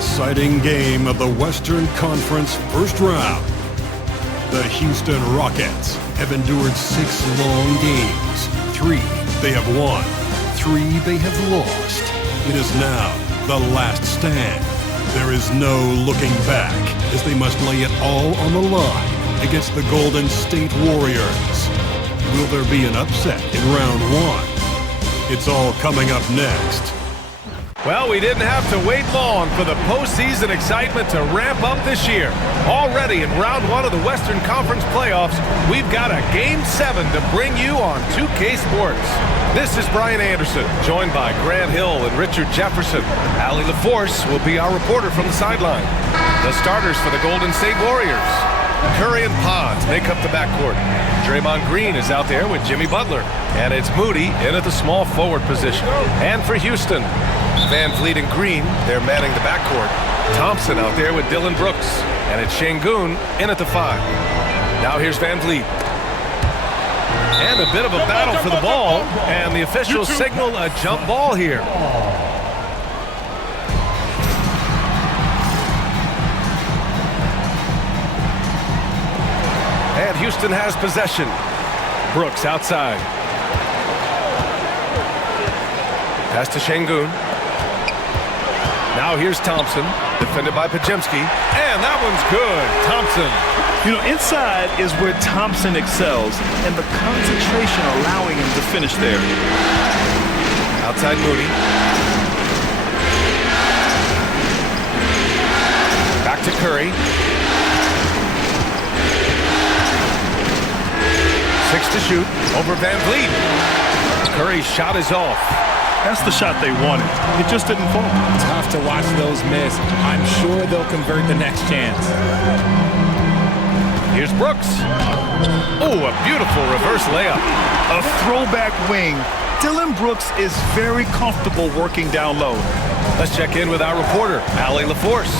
deciding game of the Western Conference first round. The Houston Rockets have endured 6 long games. 3 they have won, 3 they have lost. It is now the last stand. There is no looking back as they must lay it all on the line against the Golden State Warriors. Will there be an upset in round 1? It's all coming up next. Well, we didn't have to wait long for the postseason excitement to ramp up this year. Already in round 1 of the Western Conference playoffs, we've got a Game 7 to bring you on 2K Sports. This is Brian Anderson, joined by Grant Hill and Richard Jefferson. Allie LaForce will be our reporter from the sideline. The starters for the Golden State Warriors. Curry and Pons make up the backcourt. Draymond Green is out there with Jimmy Butler. And it's Moody in at the small forward position. And for Houston, Van Vliet and Green, they're manning the backcourt. Thompson out there with Dylan Brooks. And it's Şengün in at the 5. Now here's Van Vliet. And a bit of a battle for the ball. And the officials signal a jump ball here. And Houston has possession. Brooks outside. Pass to Şengün. Now here's Thompson, defended by Podziemski. And that one's good. Thompson. You know, inside is where Thompson excels, and the concentration allowing him to finish there. Outside Moody. Back to Curry. 6 to shoot over Van Vliet. Curry's shot is off. That's the shot they wanted. It just didn't fall. Tough to watch those miss. I'm sure they'll convert the next chance. Here's Brooks. Oh, a beautiful reverse layup. A throwback wing. Dylan Brooks is very comfortable working down low. Let's check in with our reporter, Allie LaForce.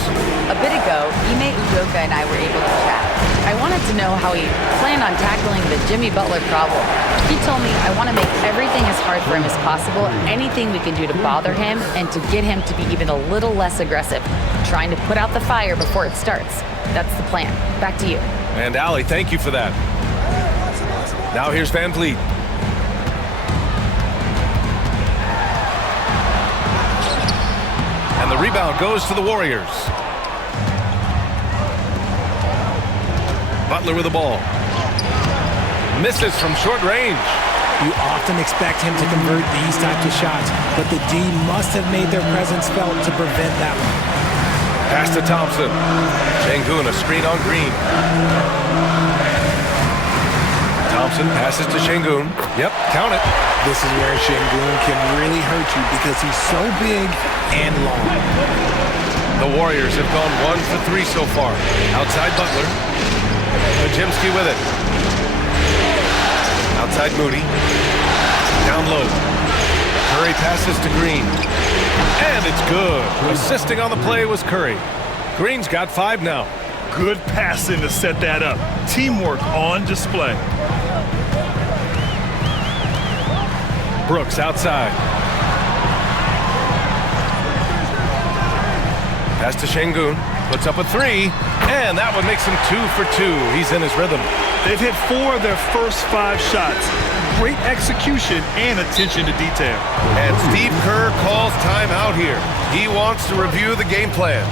A bit ago, Ime Udoka and I were able to chat. I wanted to know how he planned on tackling the Jimmy Butler problem. He told me I want to make everything as hard for him as possible, anything we can do to bother him and to get him to be even a little less aggressive, trying to put out the fire before it starts. That's the plan. Back to you. And Allie, thank you for that. Now here's Van Vliet. And the rebound goes to the Warriors. Butler with the ball. Misses from short range. You often expect him to convert these types of shots, but the D must have made their presence felt to prevent that one. Pass to Thompson. Şengün, a screen on Green. Thompson passes to Şengün. Yep, count it. This is where Şengün can really hurt you because he's so big and long. The Warriors have gone 1 for 3 so far. Outside Butler. Podziemski with it. Outside Moody. Down low. Curry passes to Green. And it's good. Assisting on the play was Curry. Green's got 5 now. Good passing to set that up. Teamwork on display. Brooks outside. Pass to Şengün. Puts up a 3. And that one makes him 2 for 2. He's in his rhythm. They've hit 4 of their first 5 shots. Great execution and attention to detail. And Steve Kerr calls timeout here. He wants to review the game plan.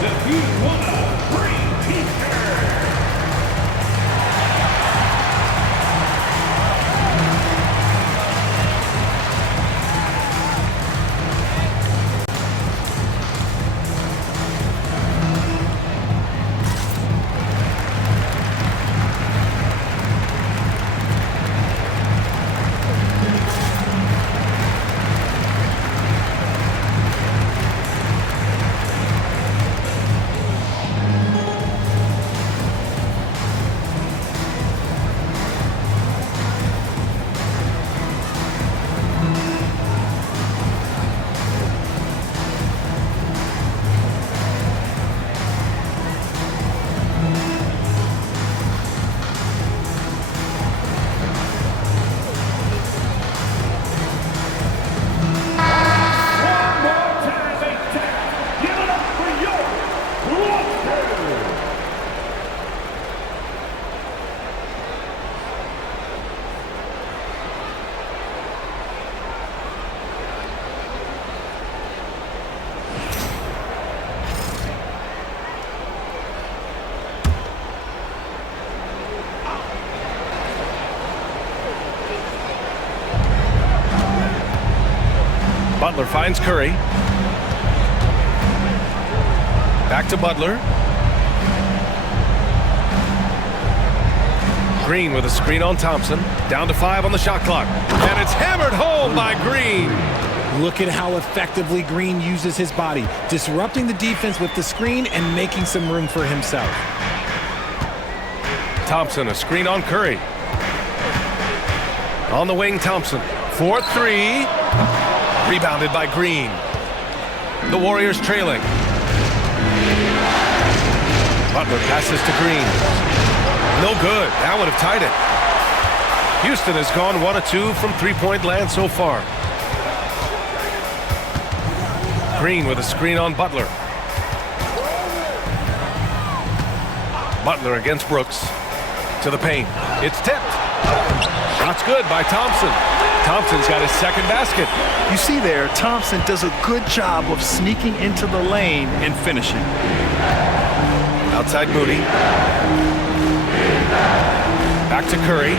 The team wanna bring Butler finds Curry. Back to Butler. Green with a screen on Thompson. Down to 5 on the shot clock. And it's hammered home by Green. Look at how effectively Green uses his body, disrupting the defense with the screen and making some room for himself. Thompson, a screen on Curry. On the wing, Thompson. 4-3. Rebounded by Green. The Warriors trailing. Butler passes to Green. No good. That would have tied it. Houston has gone 1 of 2 from three-point land so far. Green with a screen on Butler. Butler against Brooks. To the paint. It's tipped. Shot's good by Thompson. Thompson's got his second basket. You see there, Thompson does a good job of sneaking into the lane and finishing. Outside Moody. Back to Curry.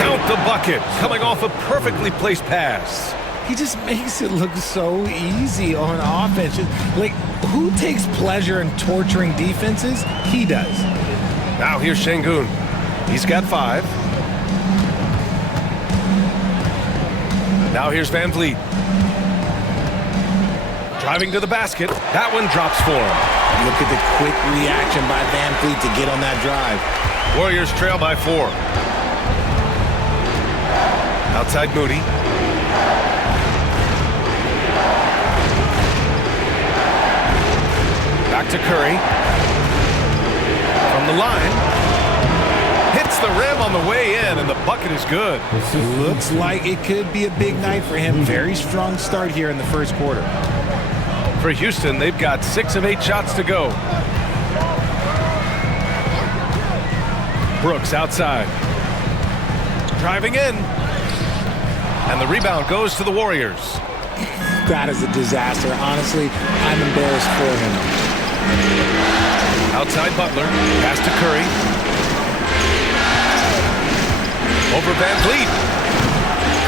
Count the bucket. Coming off a perfectly placed pass. He just makes it look so easy on offense. Like, who takes pleasure in torturing defenses? He does. Now here's Şengün. He's got 5. Now here's Van Vliet. Driving to the basket. That one drops for him. Look at the quick reaction by Van Vliet to get on that drive. Warriors trail by 4. Outside Moody. Back to Curry. From the line. Hits the rim on the way in, and the bucket is good. Looks like it could be a big night for him. Very strong start here in the first quarter. For Houston, they've got 6 of 8 shots to go. Brooks outside. Driving in. And the rebound goes to the Warriors. That is a disaster. Honestly, I'm embarrassed for him. Outside Butler. Pass to Curry. Over Van Vliet.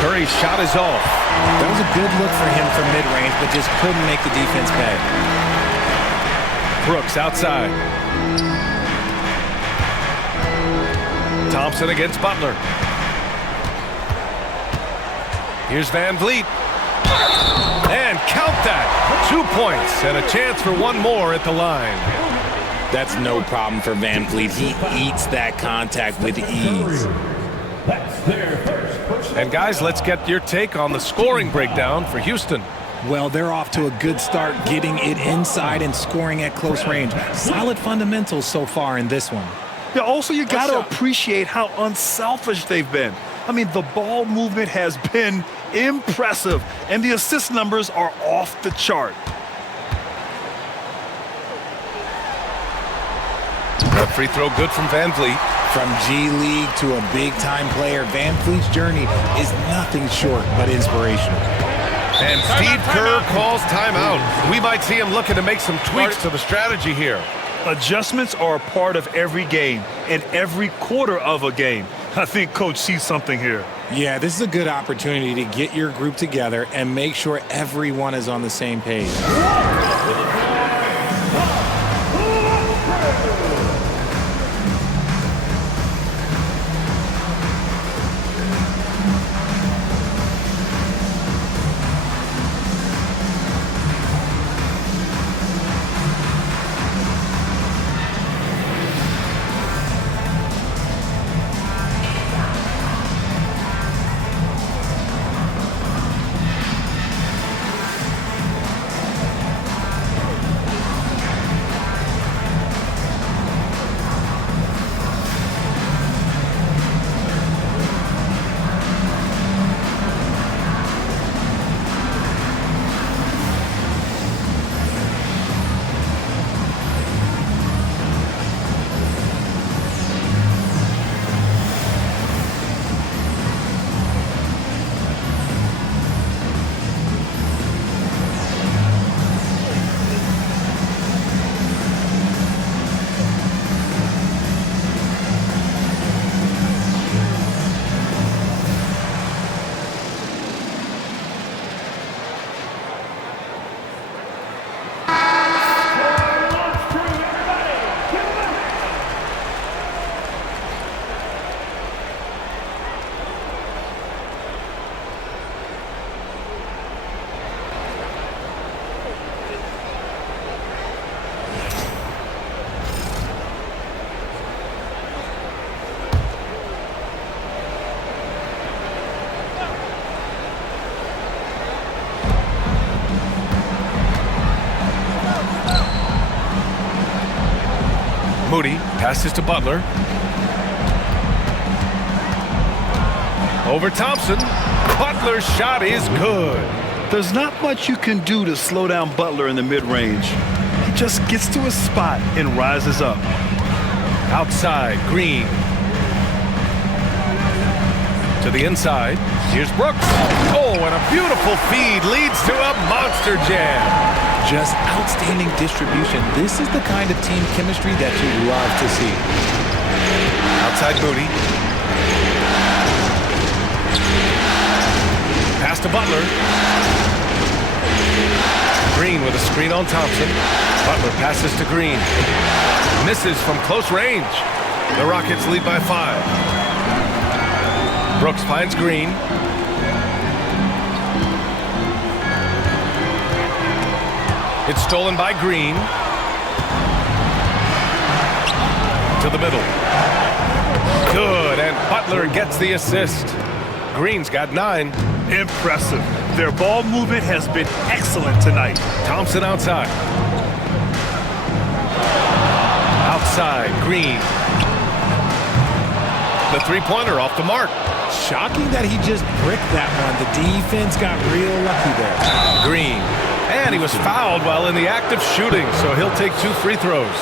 Curry's shot is off. That was a good look for him from mid-range, but just couldn't make the defense pay. Brooks outside. Thompson against Butler. Here's Van Vliet. And count that. 2 points and a chance for one more at the line. That's no problem for Van Vliet. He eats that contact with ease. And guys, let's get your take on the scoring breakdown for Houston. Well, they're off to a good start, getting it inside and scoring at close range. Solid fundamentals so far in this one. Yeah, also, you got to appreciate how unselfish they've been. I mean, the ball movement has been impressive, and the assist numbers are off the chart. A free throw good from Van Vliet. From G League to a big-time player, Van Vliet's journey is nothing short but inspirational. And Steve Kerr calls timeout. We might see him looking to make some tweaks to the strategy here. Adjustments are a part of every game and every quarter of a game. I think Coach sees something here. Yeah, this is a good opportunity to get your group together and make sure everyone is on the same page. Passes to Butler. Over Thompson. Butler's shot is good. There's not much you can do to slow down Butler in the mid-range. He just gets to his spot and rises up. Outside, Green. To the inside. Here's Brooks. Oh, and a beautiful feed leads to a monster jam. Just outstanding distribution. This is the kind of team chemistry that you love to see. Outside Moody. Pass to Butler. Green with a screen on Thompson. Butler passes to Green. Misses from close range. The Rockets lead by 5. Brooks finds Green. It's stolen by Green. To the middle. Good, and Butler gets the assist. Green's got 9. Impressive. Their ball movement has been excellent tonight. Thompson outside. Outside, Green. The three-pointer off the mark. Shocking that he just bricked that one. The defense got real lucky there. Green. And he was fouled while in the act of shooting, so he'll take 2 free throws.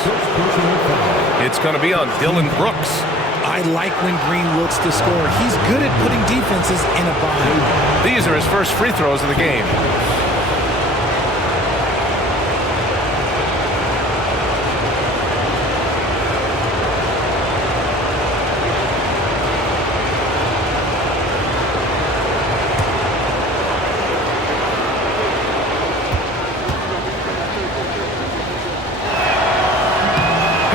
It's going to be on Dylan Brooks. I like when Green looks to score. He's good at putting defenses in a bind. These are his first free throws of the game.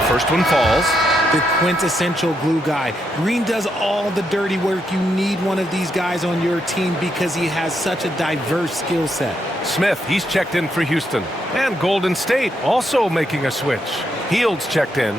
First one falls. The quintessential glue guy. Green does all the dirty work. You need one of these guys on your team because he has such a diverse skill set. Smith, he's checked in for Houston. And Golden State also making a switch. Hield's checked in.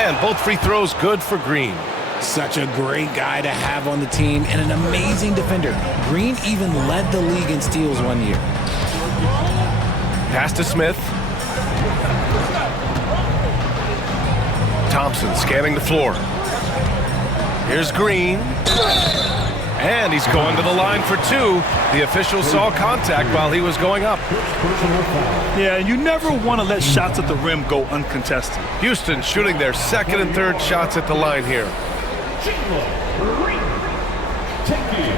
And both free throws good for Green. Such a great guy to have on the team and an amazing defender. Green even led the league in steals one year. Pass to Smith. Thompson scanning the floor. Here's Green. And he's going to the line for 2. The official saw contact while he was going up. Yeah, you never want to let shots at the rim go uncontested. Houston shooting their second and third shots at the line here. Green taking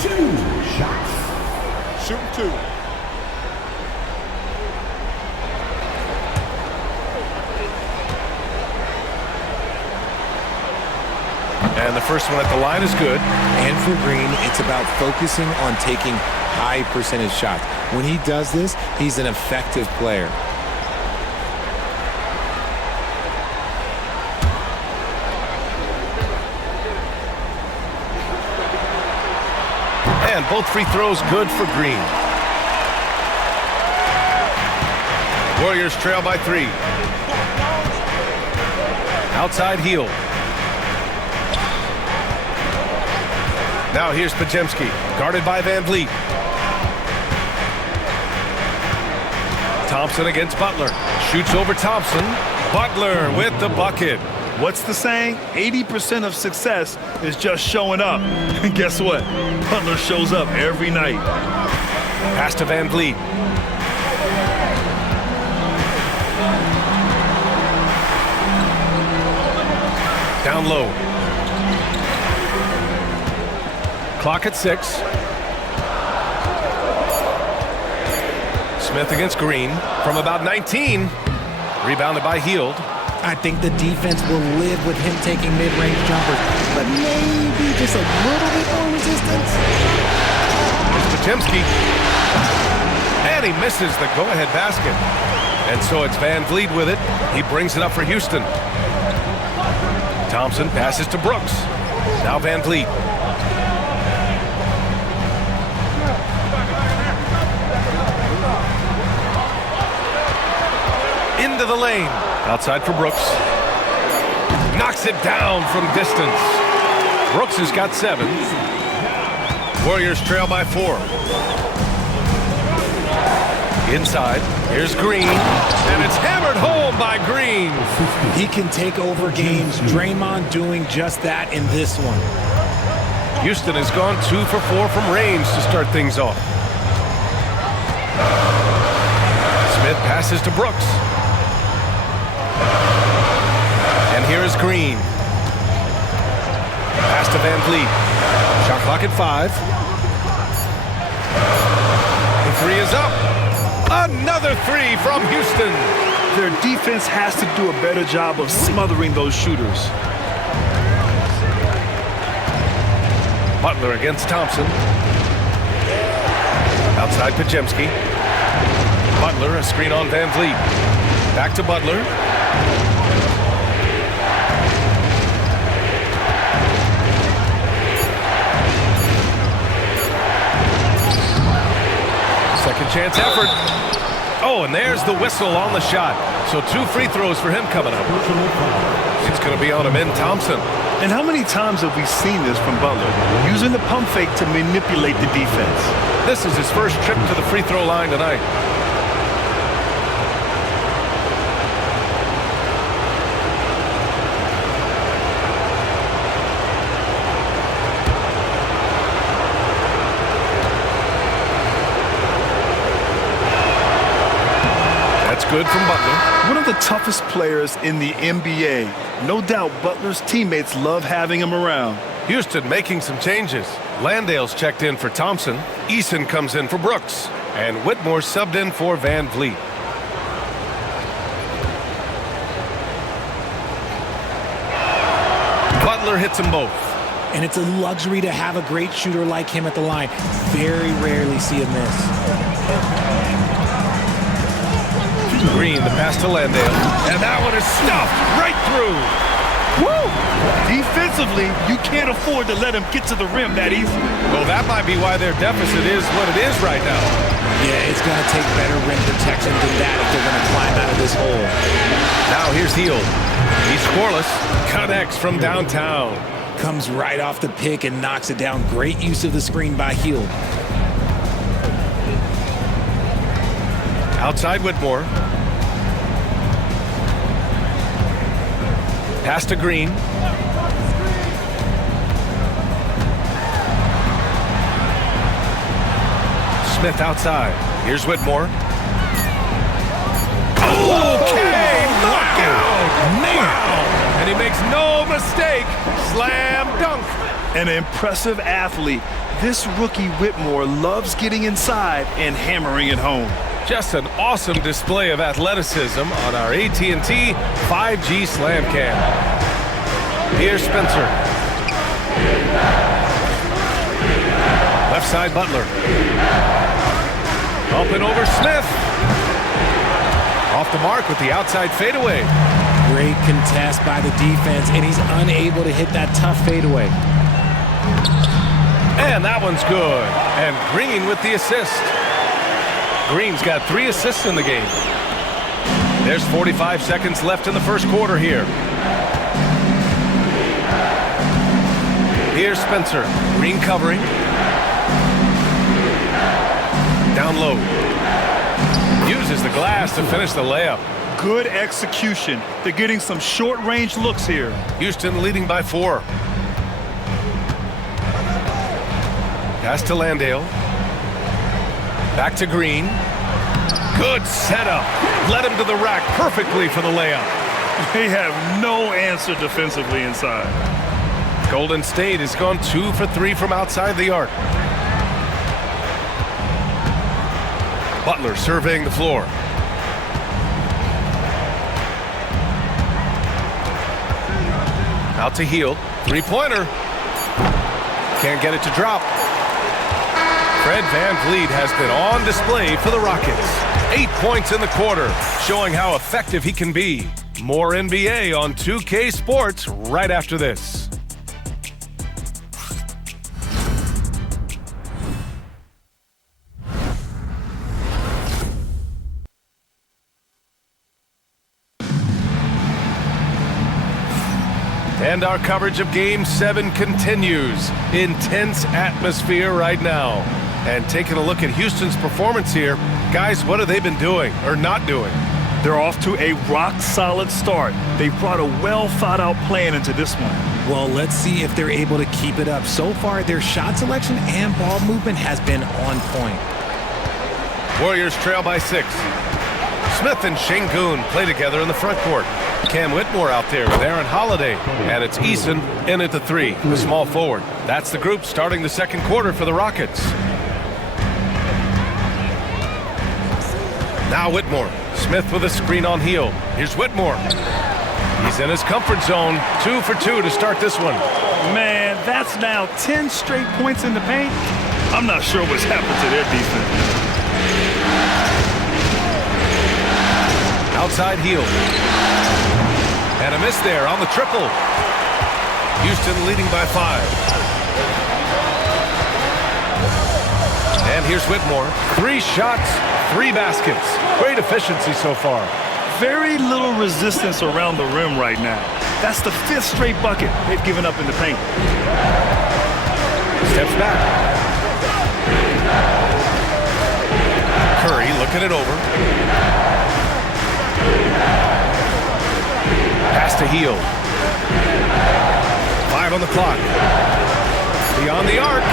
2 shots. Shooting 2. And the first one at the line is good. And for Green, it's about focusing on taking high percentage shots. When he does this, he's an effective player. And both free throws good for Green. Warriors trail by 3. Outside Hield. Now here's Podziemski, guarded by Van Vliet. Thompson against Butler. Shoots over Thompson. Butler with the bucket. What's the saying? 80% of success is just showing up. And guess what? Butler shows up every night. Pass to Van Vliet. Down low. Clock at 6. Smith against Green from about 19. Rebounded by Hield. I think the defense will live with him taking mid-range jumpers, but maybe just a little bit more resistance. It's Podziemski. And he misses the go-ahead basket. And so it's Van Vliet with it. He brings it up for Houston. Thompson passes to Brooks. Now Van Vliet. Into the lane. Outside for Brooks. Knocks it down from distance. Brooks has got 7. Warriors trail by 4. Inside, here's Green, and it's hammered home by Green. He can take over games. Draymond doing just that in this one. Houston has gone 2 for 4 from range to start things off. Smith passes to Brooks. And here is Green. Pass to Van Vliet. Shot clock at 5. The 3 is up. Another 3 from Houston. Their defense has to do a better job of smothering those shooters. Butler against Thompson. Outside Pajemski. Butler, a screen on Van Vliet. Back to Butler. Second chance effort. Oh, and there's the whistle on the shot. So 2 free throws for him coming up. It's going to be on him in Thompson. And how many times have we seen this from Butler? Using the pump fake to manipulate the defense. This is his first trip to the free throw line tonight. Good from Butler. One of the toughest players in the NBA. No doubt Butler's teammates love having him around. Houston making some changes. Landale's checked in for Thompson. Eason comes in for Brooks. And Whitmore subbed in for Van Vliet. Butler hits them both. And it's a luxury to have a great shooter like him at the line. Very rarely see him miss. Green, the pass to Landale. And that one is stuffed right through. Woo! Defensively, you can't afford to let him get to the rim that easy. Well, that might be why their deficit is what it is right now. Yeah, it's going to take better rim protection than that if they're going to climb out of this hole. Now here's Hield. He's scoreless. Connects from downtown. Comes right off the pick and knocks it down. Great use of the screen by Hield. Outside Whitmore. Pass to Green. Smith outside. Here's Whitmore. Okay, knockout! Wow! And he makes no mistake. Slam dunk. An impressive athlete. This rookie Whitmore loves getting inside and hammering it home. Just an awesome display of athleticism on our AT&T 5G Slam Cam. Here's Spencer. Left side Butler. Open over Smith. Off the mark with the outside fadeaway. Great contest by the defense, and he's unable to hit that tough fadeaway. And that one's good. And Green with the assist. Green's got 3 assists in the game. There's 45 seconds left in the first quarter here. Here's Spencer. Green covering. Down low. Uses the glass to finish the layup. Good execution. They're getting some short-range looks here. Houston leading by 4. Pass to Landale. Back to Green. Good setup. Led him to the rack perfectly for the layup. They have no answer defensively inside. Golden State has gone 2 for 3 from outside the arc. Butler surveying the floor. Out to Hield. 3-pointer. Can't get it to drop. Fred Van Vliet has been on display for the Rockets. 8 points in the quarter, showing how effective he can be. More NBA on 2K Sports right after this. And our coverage of Game 7 continues. Intense atmosphere right now. And taking a look at Houston's performance here, guys, what have they been doing or not doing? They're off to a rock-solid start. They brought a well-thought-out plan into this one. Well, let's see if they're able to keep it up. So far, their shot selection and ball movement has been on point. Warriors trail by 6. Smith and Şengün play together in the front court. Cam Whitmore out there with Aaron Holiday. And it's Eason in at the 3, the small forward. That's the group starting the second quarter for the Rockets. Now Whitmore. Smith with a screen on heel. Here's Whitmore. He's in his comfort zone. 2 for 2 to start this one. Man, that's now 10 straight points in the paint. I'm not sure what's happened to their defense. Outside heel. And a miss there on the triple. Houston leading by 5. And here's Whitmore. 3 shots, 3 baskets. Great efficiency so far. Very little resistance around the rim right now. That's the 5th straight bucket they've given up in the paint. Steps back. Curry looking it over. Pass to Hield. 5 on the clock. Beyond the arc.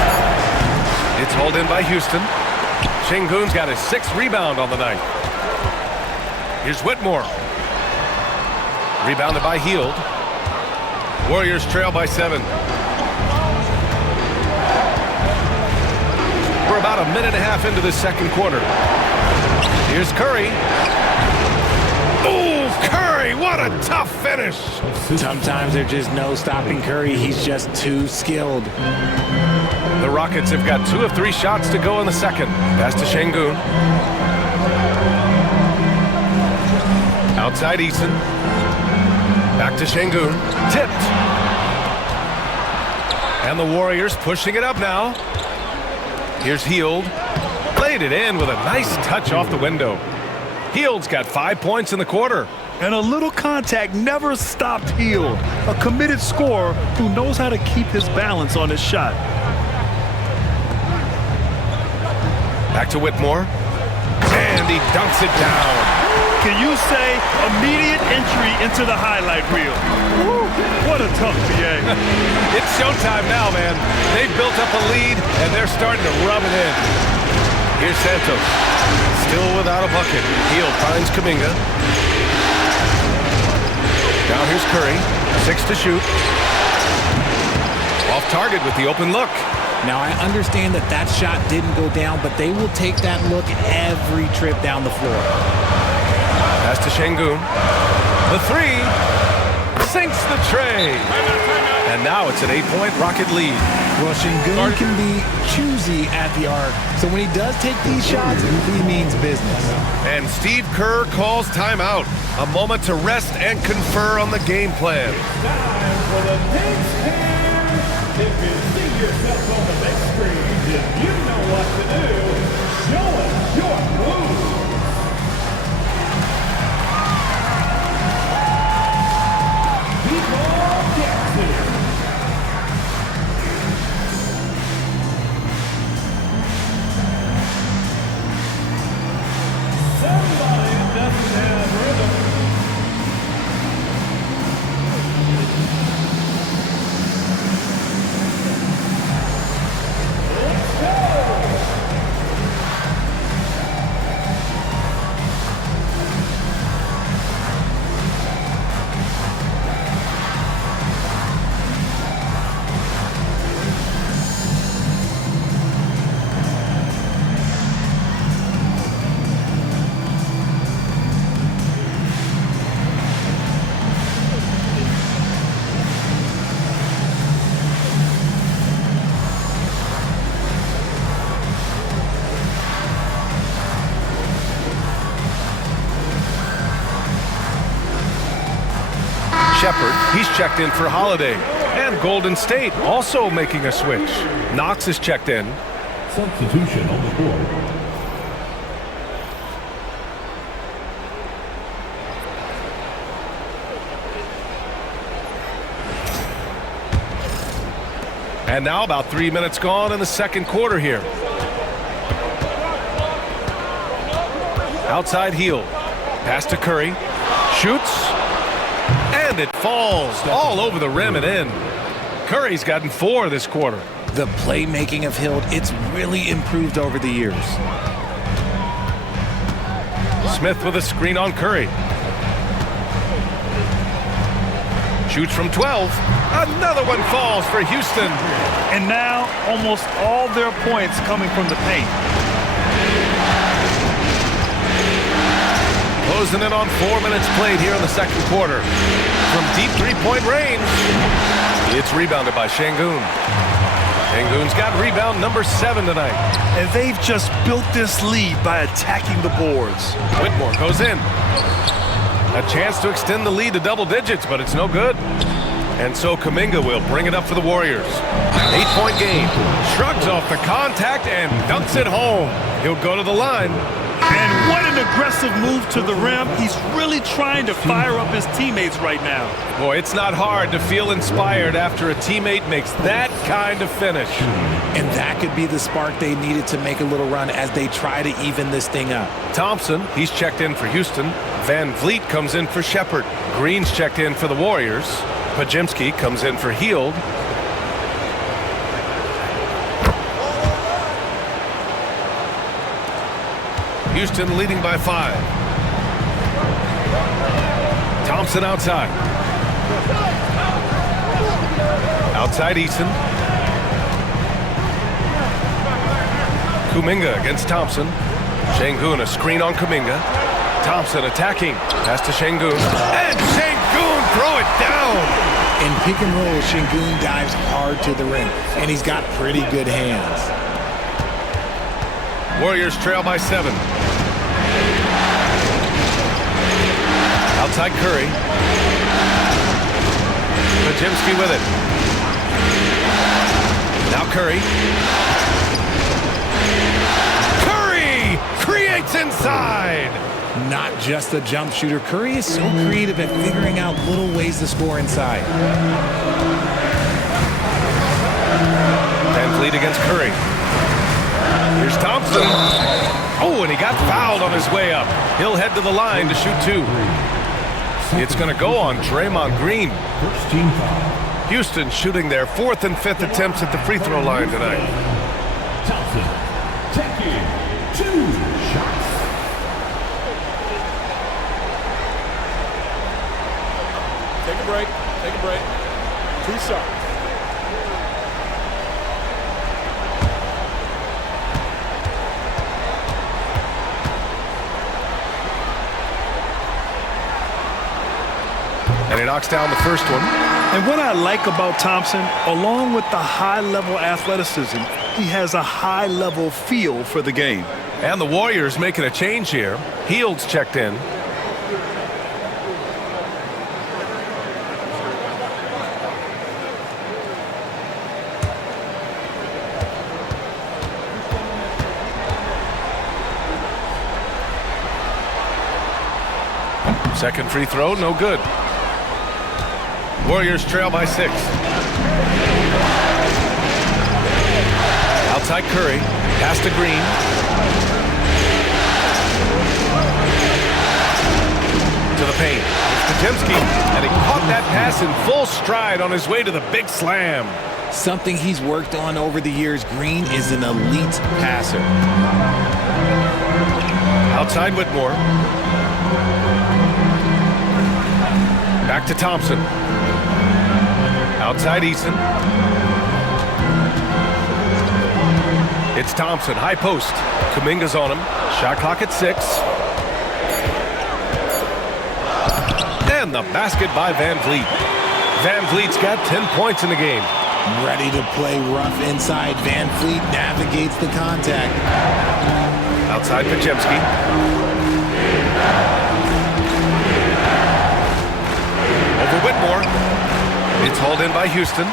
It's hauled in by Houston. Şengün's got his 6th rebound on the night. Here's Whitmore. Rebounded by Hield. Warriors trail by 7. We're about a minute and a half into the second quarter. Here's Curry. Oh, Curry, what a tough finish. Sometimes there's just no stopping Curry. He's just too skilled. The Rockets have got 2 of 3 shots to go in the second. Pass to Şengün. Outside Eason. Back to Şengün. Tipped. And the Warriors pushing it up now. Here's Hield. Played it in with a nice touch off the window. Hield's got 5 points in the quarter. And a little contact never stopped Hield. A committed scorer who knows how to keep his balance on his shot. Back to Whitmore. And he dunks it down. Can you say immediate entry into the highlight reel? Woo, what a tough PA. It's showtime now, man. They've built up a lead, and they're starting to rub it in. Here's Santos. Still without a bucket. Hield finds Kuminga. Now here's Curry. 6 to shoot. Off target with the open look. Now, I understand that that shot didn't go down, but they will take that look every trip down the floor. Pass to Şengün. The 3 sinks the tray. And now it's an 8-point Rocket lead. Well, Şengün can be choosy at the arc, so when he does take these shots, he means business. And Steve Kerr calls timeout. A moment to rest and confer on the game plan. For the next hand, if you see yourself on the big screen, then you know what to do. Show us your moves. People dancing. Somebody doesn't have rhythm. Shepard, he's checked in for Holiday. And Golden State also making a switch. Knox is checked in. Substitution on the board. And now about 3 minutes gone in the second quarter here. Outside heel. Pass to Curry. Shoots. And it falls all over the rim and in. Curry's gotten 4 this quarter. The playmaking of Hield, it's really improved over the years. Smith with a screen on Curry. Shoots from 12. Another one falls for Houston. And now almost all their points coming from the paint. Closing in on 4 minutes played here in the second quarter. From deep three-point range, it's rebounded by Şengün. Şengün's got rebound number 7 tonight. And they've just built this lead by attacking the boards. Whitmore goes in. A chance to extend the lead to double digits, but it's no good. And so Kuminga will bring it up for the Warriors. 8-point game. Shrugs off the contact and dunks it home. He'll go to the line. And what an aggressive move to the rim. He's really trying to fire up his teammates right now. Boy, it's not hard to feel inspired after a teammate makes that kind of finish. And that could be the spark they needed to make a little run as they try to even this thing up. Thompson, he's checked in for Houston. Van Vliet comes in for Shepherd. Green's checked in for the Warriors. Podziemski comes in for Hield. Houston leading by 5. Thompson outside. Outside Eason. Kuminga against Thompson. Şengün a screen on Kuminga. Thompson attacking. Pass to Şengün. And Şengün throw it down. In pick and roll, Şengün dives hard to the rim, and he's got pretty good hands. Warriors trail by 7. Outside Curry. Podziemski with it. Now Curry. Curry creates inside. Not just a jump shooter, Curry is so creative at figuring out little ways to score inside. Van Vliet against Curry. Here's Thompson. Oh, and he got fouled on his way up. He'll head to the line to shoot 2. It's going to go on Draymond Green. Houston shooting their 4th and 5th attempts at the free throw line tonight. Thompson taking 2 shots. Take a break. Take a break. 2 shots. And he knocks down the first one. And what I like about Thompson, along with the high-level athleticism, he has a high-level feel for the game. And the Warriors making a change here. Hield's checked in. Second free throw, no good. Warriors trail by 6. Outside Curry. Pass to Green. To the paint. Podziemski, and he caught that pass in full stride on his way to the big slam. Something he's worked on over the years. Green is an elite passer. Outside Whitmore. Back to Thompson. Outside Eason. It's Thompson, high post. Kuminga's on him. Shot clock at 6. And the basket by Van Vliet. Van Vliet's got 10 points in the game. Ready to play rough inside. Van Vliet navigates the contact. Outside Podziemski. Over Whitmore. It's hauled in by Houston.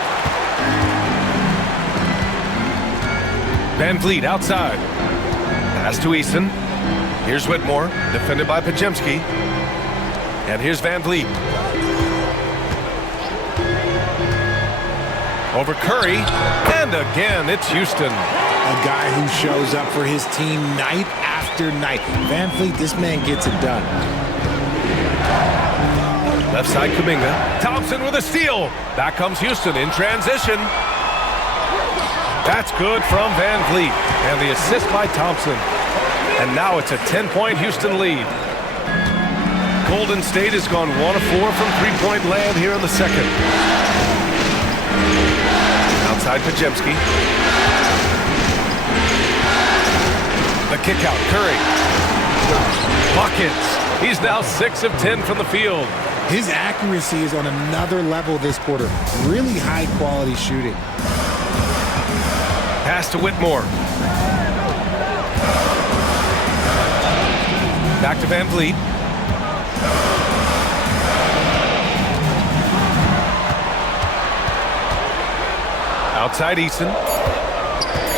Van Vliet outside. Pass to Eason. Here's Whitmore, defended by Podziemski. And here's Van Vliet. Over Curry. And again, it's Houston. A guy who shows up for his team night after after night. Van Fleet, this man gets it done. Left side Kuminga. Thompson with a steal. Back comes Houston in transition. That's good from Van Vliet. And the assist by Thompson. And now it's a 10-point Houston lead. Golden State has gone 1 of 4 from three-point land here in the second. Outside Pajemski. The kick out, Curry. Buckets. He's now 6 of 10 from the field. His accuracy is on another level this quarter. Really high-quality shooting. Pass to Whitmore. Back to Van Vliet. Outside Eason.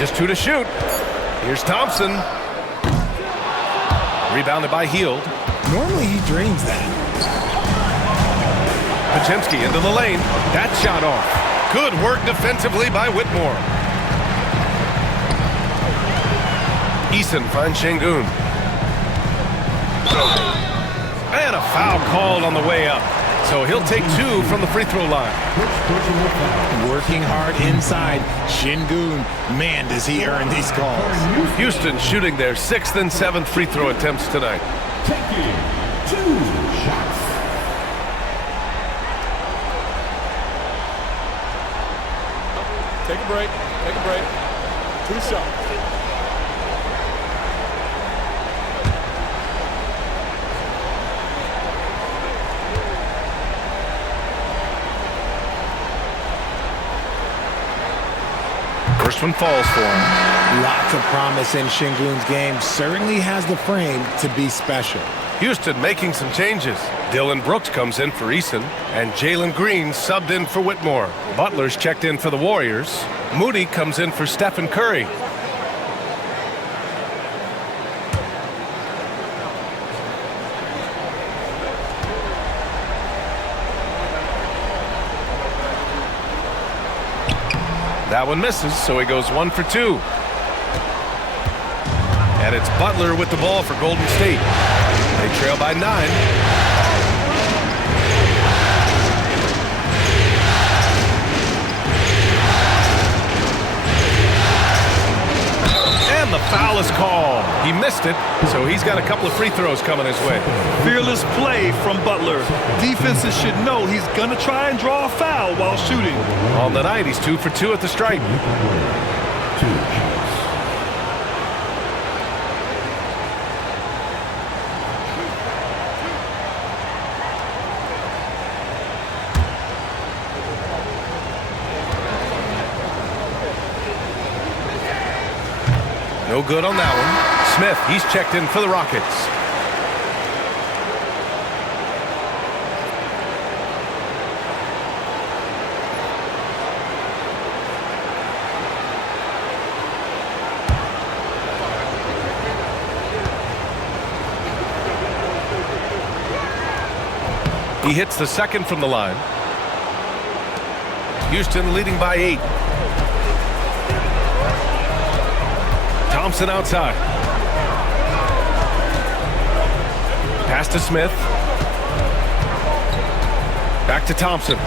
Just 2 to shoot. Here's Thompson. Rebounded by Hield. Normally he drains that. Pajemski into the lane. That shot off. Good work defensively by Whitmore. Eason finds Şengün. And a foul called on the way up. So he'll take 2 from the free throw line. Working hard inside. Şengün, man, does he earn these calls. Houston shooting their 6th and 7th free throw attempts tonight. Taking 2 shots. Take a break. Take a break. 2 shots. First one falls for him. Lots of promise in Şengün's game. Certainly has the frame to be special. Houston making some changes. Dylan Brooks comes in for Eason, and Jalen Green subbed in for Whitmore. Butler's checked in for the Warriors. Moody comes in for Stephen Curry. That one misses, so he goes 1 for 2. And it's Butler with the ball for Golden State. They trail by 9. And the foul is called. He missed it, so he's got a couple of free throws coming his way. Fearless play from Butler. Defenses should know he's going to try and draw a foul while shooting. On the night, he's 2 for 2 at the stripe. 2 shots. No good on that one. Smith, he's checked in for the Rockets. He hits the second from the line. Houston leading by 8. Thompson outside. Pass to Smith. Back to Thompson.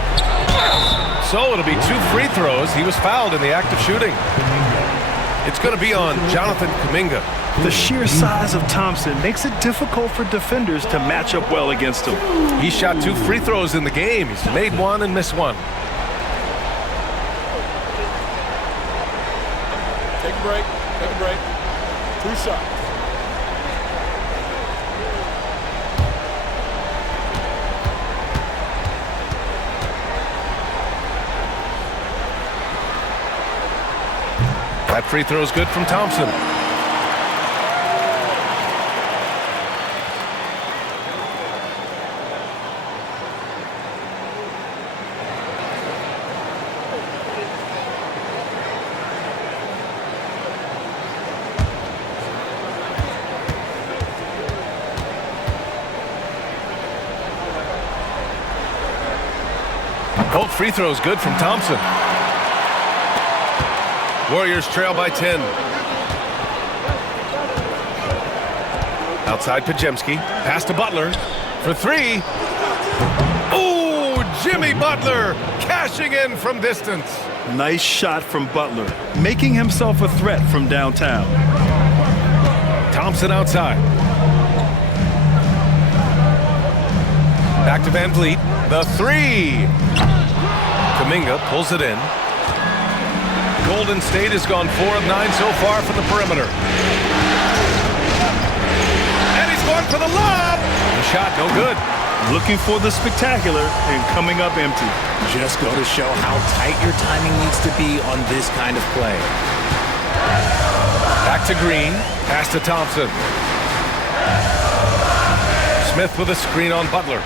So it'll be 2 free throws. He was fouled in the act of shooting. It's going to be on Jonathan Kuminga. The sheer size of Thompson makes it difficult for defenders to match up well against him. He shot 2 free throws in the game. He's made 1 and missed 1. Take a break. Take a break. 2 shots. That free throw is good from Thompson. Both free throws good from Thompson. Warriors trail by 10. Outside Pajemski. Pass to Butler for three. Ooh, Jimmy Butler cashing in from distance. Nice shot from Butler, making himself a threat from downtown. Thompson outside. Back to Van Vliet. The three. Kuminga pulls it in. Golden State has gone 4 of 9 so far from the perimeter. And he's going for the lob. The shot no good. Looking for the spectacular and coming up empty. Just go to show how tight your timing needs to be on this kind of play. Back to Green. Pass to Thompson. Smith with a screen on Butler.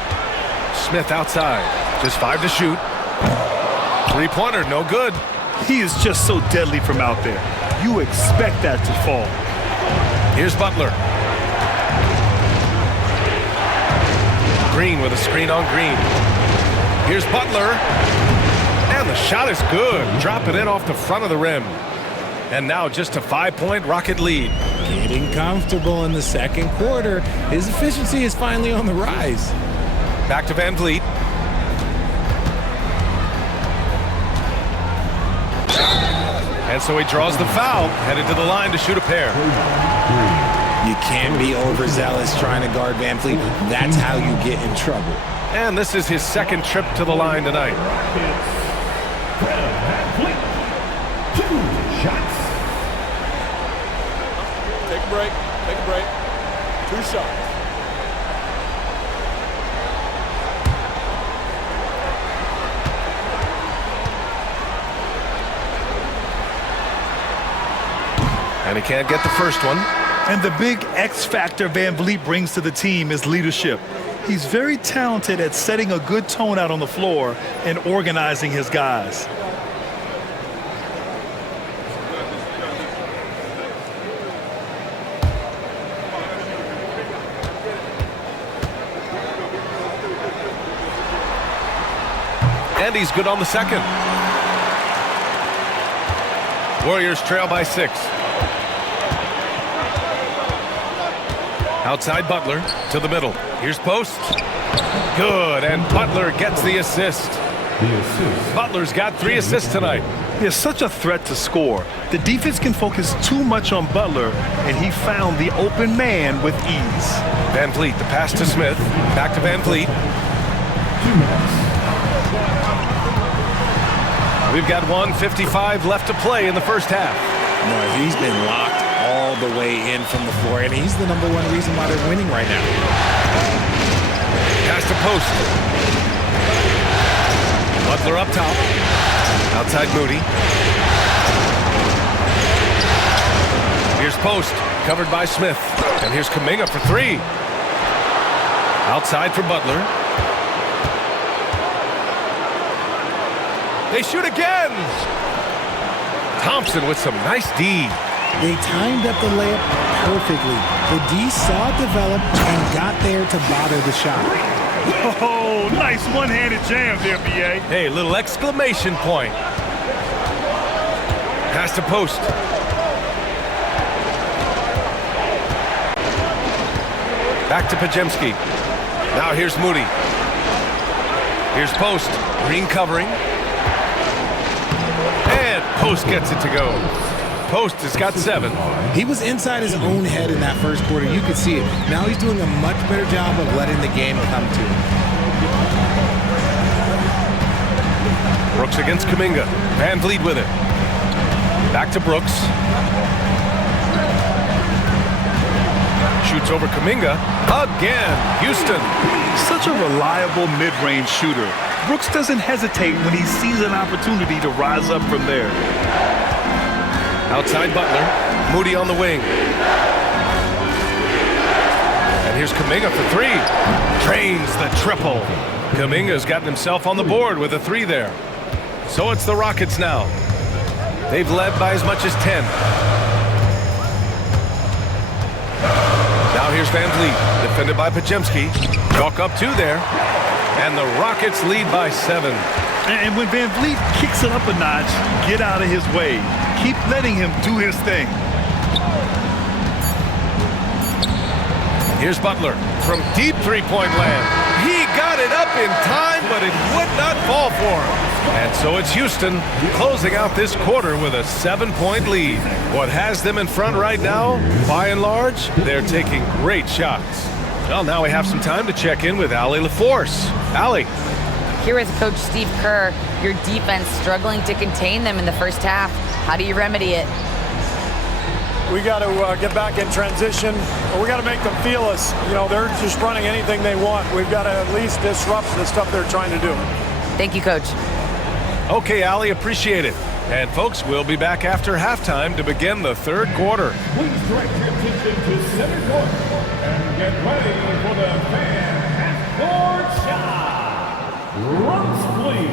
Smith outside. Just 5 to shoot. Three-pointer, no good. He is just so deadly from out there. You expect that to fall. Here's Butler. Green with a screen on Green. Here's Butler. And the shot is good. Drop it in off the front of the rim. And now just a 5-point Rocket lead. Getting comfortable in the second quarter. His efficiency is finally on the rise. Back to Van Vliet. And so he draws the foul, headed to the line to shoot a pair. You can't be overzealous trying to guard Van Vliet. That's how you get in trouble. And this is his second trip to the line tonight. Van Vliet. 2 shots. Take a break. Take a break. 2 shots. And he can't get the first one. And the big X factor Van Vliet brings to the team is leadership. He's very talented at setting a good tone out on the floor and organizing his guys. And he's good on the second. Warriors trail by 6. Outside Butler to the middle. Here's post. Good, and Butler gets the assist. Butler's got 3 assists tonight. He is such a threat to score. The defense can focus too much on Butler, and he found the open man with ease. Van Vliet, the pass to Smith. Back to Van Vliet. We've got 1:55 left to play in the first half. No, he's been locked all the way in from the floor, and he's the #1 reason why they're winning right now. Pass to post. Butler up top. Outside Moody. Here's post. Covered by Smith. And here's Kuminga for 3. Outside for Butler. They shoot again. Thompson with some nice D. They timed up the layup perfectly. The D saw it develop and got there to bother the shot. Oh, nice one-handed jam there, B.A. Hey, little exclamation point. Pass to post. Back to Pajemski. Now here's Moody. Here's post. Green covering. And post gets it to go. Post has got 7. He was inside his own head in that first quarter. You could see it. Now he's doing a much better job of letting the game come to him. Brooks against Kuminga. Van Vliet with it. Back to Brooks. Shoots over Kuminga. Again. Houston. Such a reliable mid-range shooter. Brooks doesn't hesitate when he sees an opportunity to rise up from there. Outside Butler. Moody on the wing. And here's Kuminga for 3. Drains the triple. Kuminga's gotten himself on the board with a 3 there. So it's the Rockets now. They've led by as much as 10. Now here's Van Vliet. Defended by Pajemski. Chalk up 2 there. And the Rockets lead by 7. And when Van Vliet kicks it up a notch, get out of his way. Keep letting him do his thing. Here's Butler from deep three-point land. He got it up in time, but it would not fall for him. And so it's Houston closing out this quarter with a 7-point lead. What has them in front right now, by and large, they're taking great shots. Well, now we have some time to check in with Allie LaForce. Allie. Here is Coach Steve Kerr. Your defense struggling to contain them in the first half. How do you remedy it? We got to get back in transition. We got to make them feel us. You know, they're just running anything they want. We've got to at least disrupt the stuff they're trying to do. Thank you, Coach. Okay, Allie, appreciate it. And folks, we'll be back after halftime to begin the third quarter. Please direct your attention to center court and get ready for the fan half-court shot. Runs, please.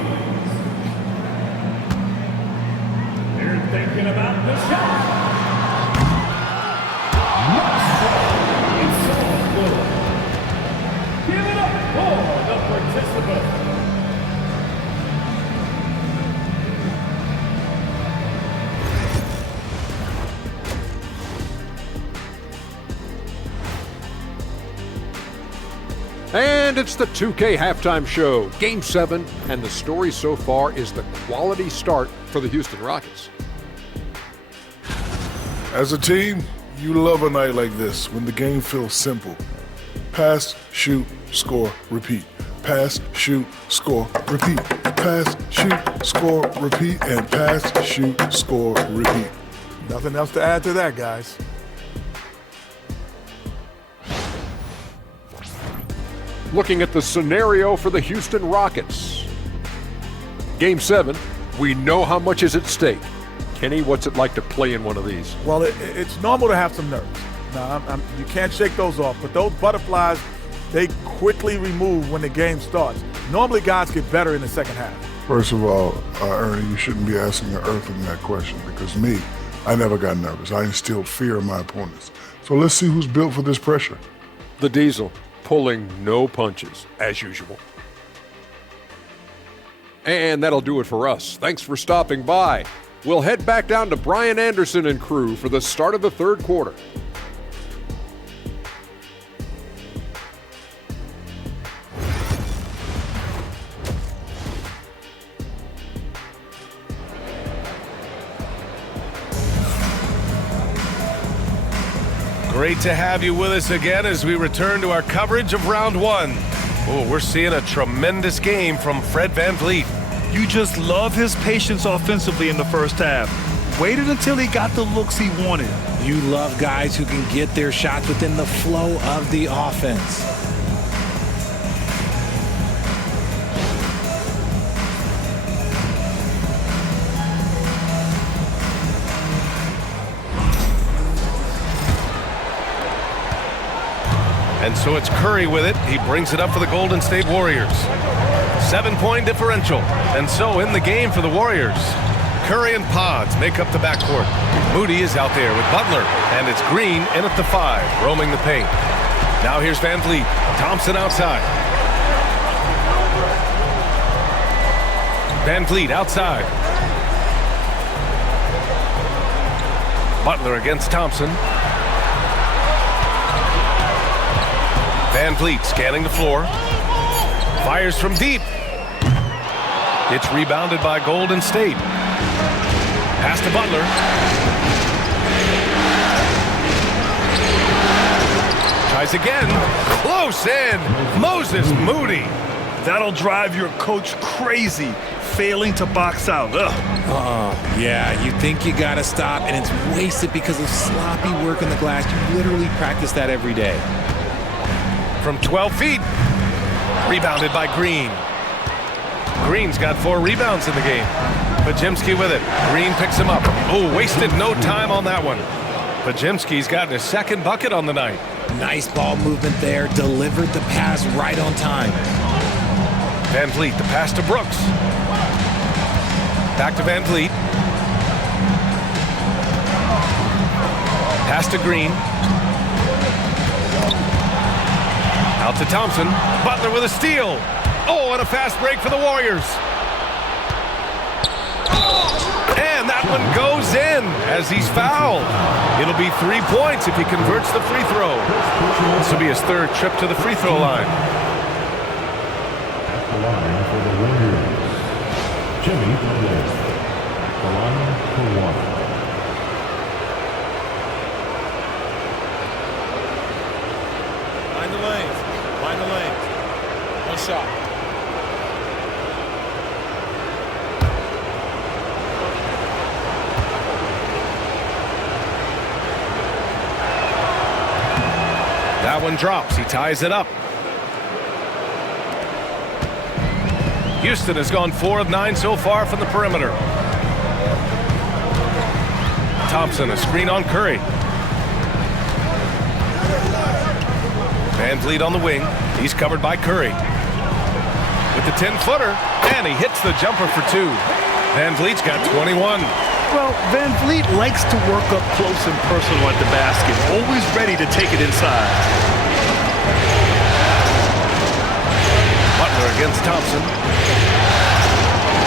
They're thinking about the shot. It's so good. Give it up for the participant. And it's the 2K halftime show, Game 7, and the story so far is the quality start for the Houston Rockets. As a team, you love a night like this when the game feels simple. Pass, shoot, score, repeat. Pass, shoot, score, repeat. Pass, shoot, score, repeat, and pass, shoot, score, repeat. Nothing else to add to that, guys. Looking at the scenario for the Houston Rockets. Game 7, we know how much is at stake. Kenny, what's it like to play in one of these? Well, it's normal to have some nerves. Now, you can't shake those off, but those butterflies, they quickly remove when the game starts. Normally, guys get better in the second half. First of all, Ernie, you shouldn't be asking the Earthling that question because me, I never got nervous. I instilled fear in my opponents. So let's see who's built for this pressure. The Diesel, pulling no punches, as usual. And that'll do it for us. Thanks for stopping by. We'll head back down to Brian Anderson and crew for the start of the third quarter. Great to have you with us again as we return to our coverage of round one. Oh, we're seeing a tremendous game from Fred VanVleet. You just love his patience offensively in the first half. Waited until he got the looks he wanted. You love guys who can get their shots within the flow of the offense. And so it's Curry with it. He brings it up for the Golden State Warriors. 7-point differential. And so in the game for the Warriors, Curry and Pods make up the backcourt. Moody is out there with Butler, and it's Green in at the 5, roaming the paint. Now here's VanVleet. Thompson outside. VanVleet outside. Butler against Thompson. VanVleet scanning the floor. Fires from deep. It's rebounded by Golden State. Pass to Butler. Tries again. Close in. Moses Moody. That'll drive your coach crazy, failing to box out. Oh, yeah, you think you got to stop, and it's wasted because of sloppy work on the glass. You literally practice that every day. From 12 feet. Rebounded by Green. Green's got 4 rebounds in the game. Podziemski with it. Green picks him up. Oh, wasted no time on that one. Podziemski's gotten his second bucket on the night. Nice ball movement there. Delivered the pass right on time. VanVleet, the pass to Brooks. Back to VanVleet. Pass to Green. Out to Thompson. Butler with a steal. Oh, and a fast break for the Warriors. And that one goes in as he's fouled. It'll be 3 points if he converts the free throw. This will be his third trip to the free throw line. At the line for the Warriors, Jimmy Butler. The line for one. Find the lanes. Find the lanes. One shot. That one drops. He ties it up. Houston has gone 4 of 9 so far from the perimeter. Thompson, a screen on Curry. Van Vliet on the wing. He's covered by Curry. With the 10-footer, and he hits the jumper for 2. Van Vliet's got 21. Well, Van Vliet likes to work up close and personal at the basket, always ready to take it inside. Butler against Thompson.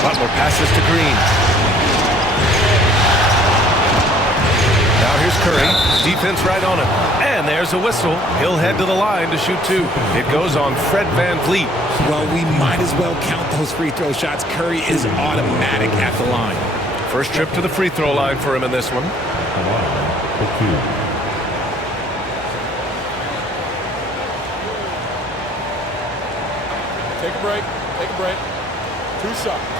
Butler passes to Green. Now here's Curry. Defense right on him. And there's a whistle. He'll head to the line to shoot 2. It goes on Fred Van Vliet. Well, we might as well count those free throw shots. Curry is automatic at the line. First trip to the free throw line for him in this one. Take a break. Take a break. 2 shots.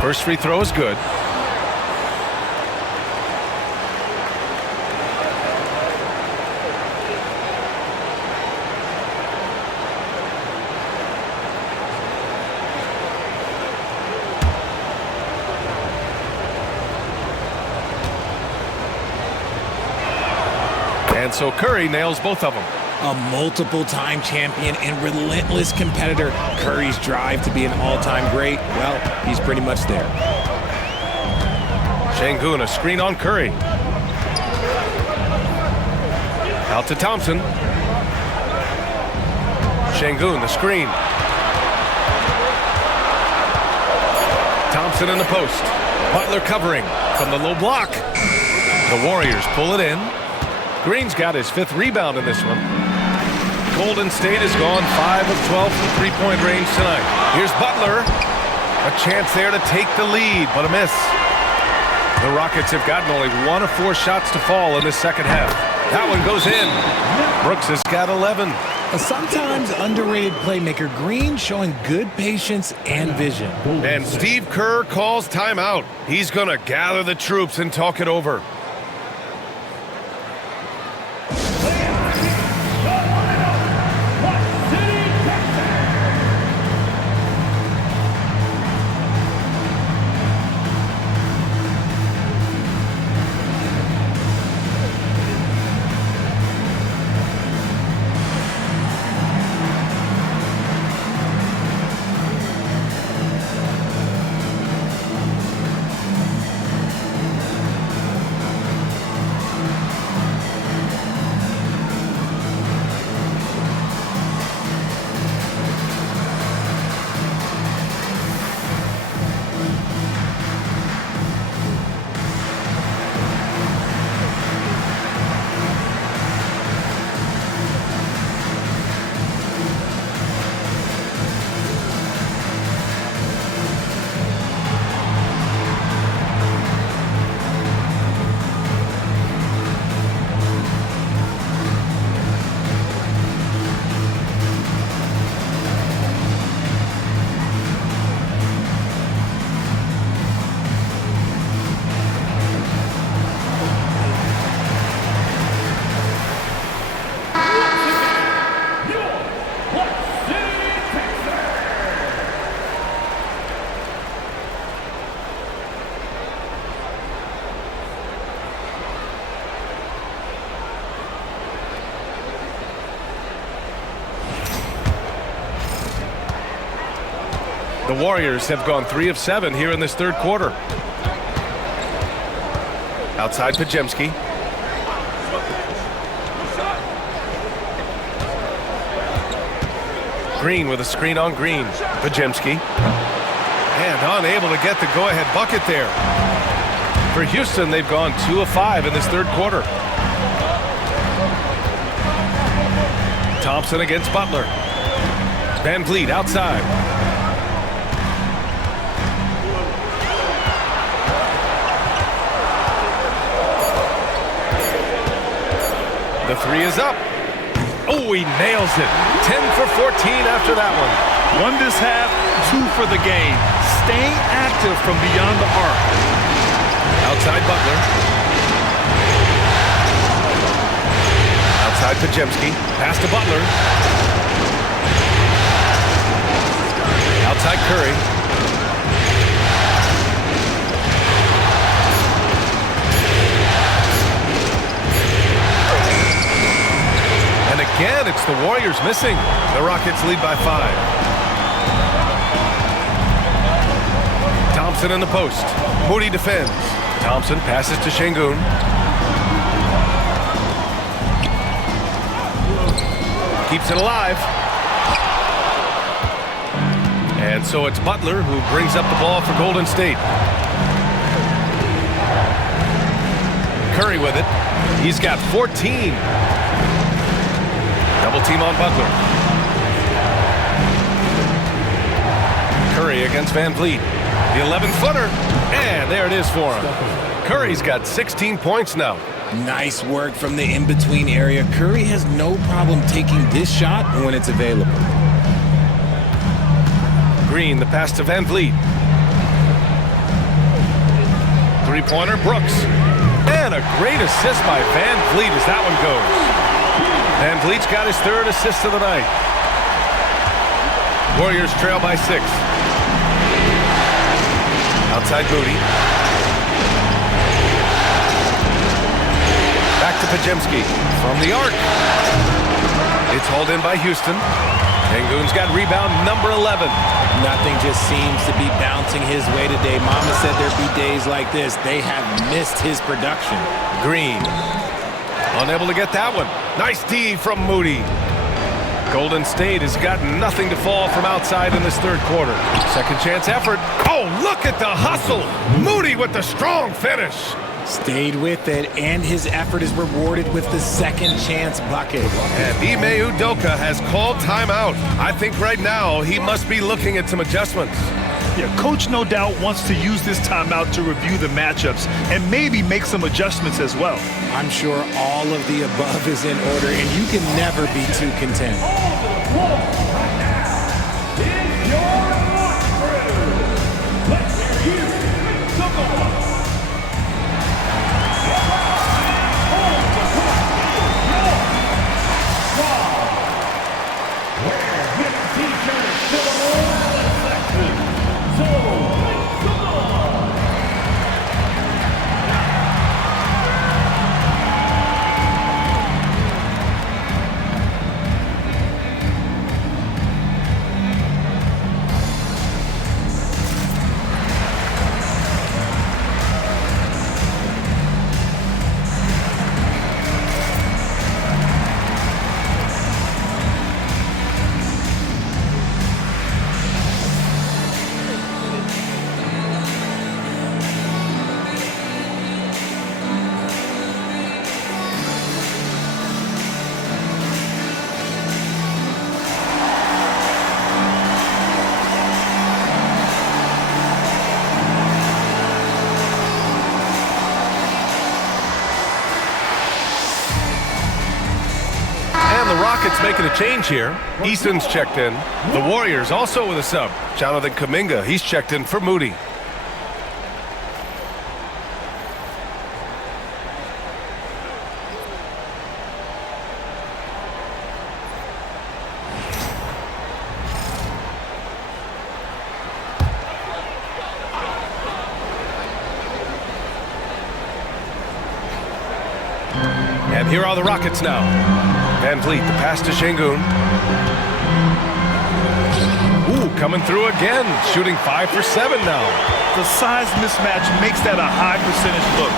First free throw is good. And so Curry nails both of them. A multiple-time champion and relentless competitor. Curry's drive to be an all-time great, well, he's pretty much there. Şengün, a screen on Curry. Out to Thompson. Şengün, the screen. Thompson in the post. Butler covering from the low block. The Warriors pull it in. Green's got his 5th rebound in this one. Golden State has gone 5 of 12 from three-point range tonight. Here's Butler. A chance there to take the lead, but a miss. The Rockets have gotten only 1 of 4 shots to fall in this second half. That one goes in. Brooks has got 11. A sometimes underrated playmaker, Green showing good patience and vision. And Steve Kerr calls timeout. He's going to gather the troops and talk it over. The Warriors have gone 3 of 7 here in this third quarter. Outside Podziemski. Green with a screen on Green. Pajemski. And unable to get the go-ahead bucket there. For Houston, they've gone 2 of 5 in this third quarter. Thompson against Butler. Van Vliet outside. The three is up. Oh, he nails it. 10 for 14 after that one. Won this half, 2 for the game. Staying active from beyond the arc. Outside Butler. Outside Pajemski. Pass to Butler. Outside Curry. And again, it's the Warriors missing. The Rockets lead by 5. Thompson in the post. Moody defends. Thompson passes to Şengün. Keeps it alive. And so it's Butler who brings up the ball for Golden State. Curry with it. He's got 14. Double team on Butler. Curry against Van Vliet. The 11-footer. And there it is for him. Curry's got 16 points now. Nice work from the in-between area. Curry has no problem taking this shot when it's available. Green, the pass to Van Vliet. Three-pointer, Brooks. And a great assist by Van Vliet as that one goes. Van Vliet's got his third assist of the night. Warriors trail by 6. Outside Moody. Back to Pajemski from the arc. It's hauled in by Houston. Şengün's got rebound number 11. Nothing just seems to be bouncing his way today. Mama said there'd be days like this. They have missed his production. Green. Unable to get that one. Nice D from Moody. Golden State has got nothing to fall from outside in this third quarter. Second chance effort. Oh, look at the hustle. Moody with the strong finish. Stayed with it, and his effort is rewarded with the second chance bucket. And Ime Udoka has called timeout. I think right now he must be looking at some adjustments. Yeah, coach no doubt wants to use this timeout to review the matchups and maybe make some adjustments as well. I'm sure all of the above is in order, and you can never be too content. Rockets making a change here. Easton's checked in. The Warriors also with a sub. Jonathan Kuminga, he's checked in for Moody. And here are the Rockets now. Van Vliet, the pass to Şengün. Ooh, coming through again. Shooting 5 for 7 now. The size mismatch makes that a high percentage look.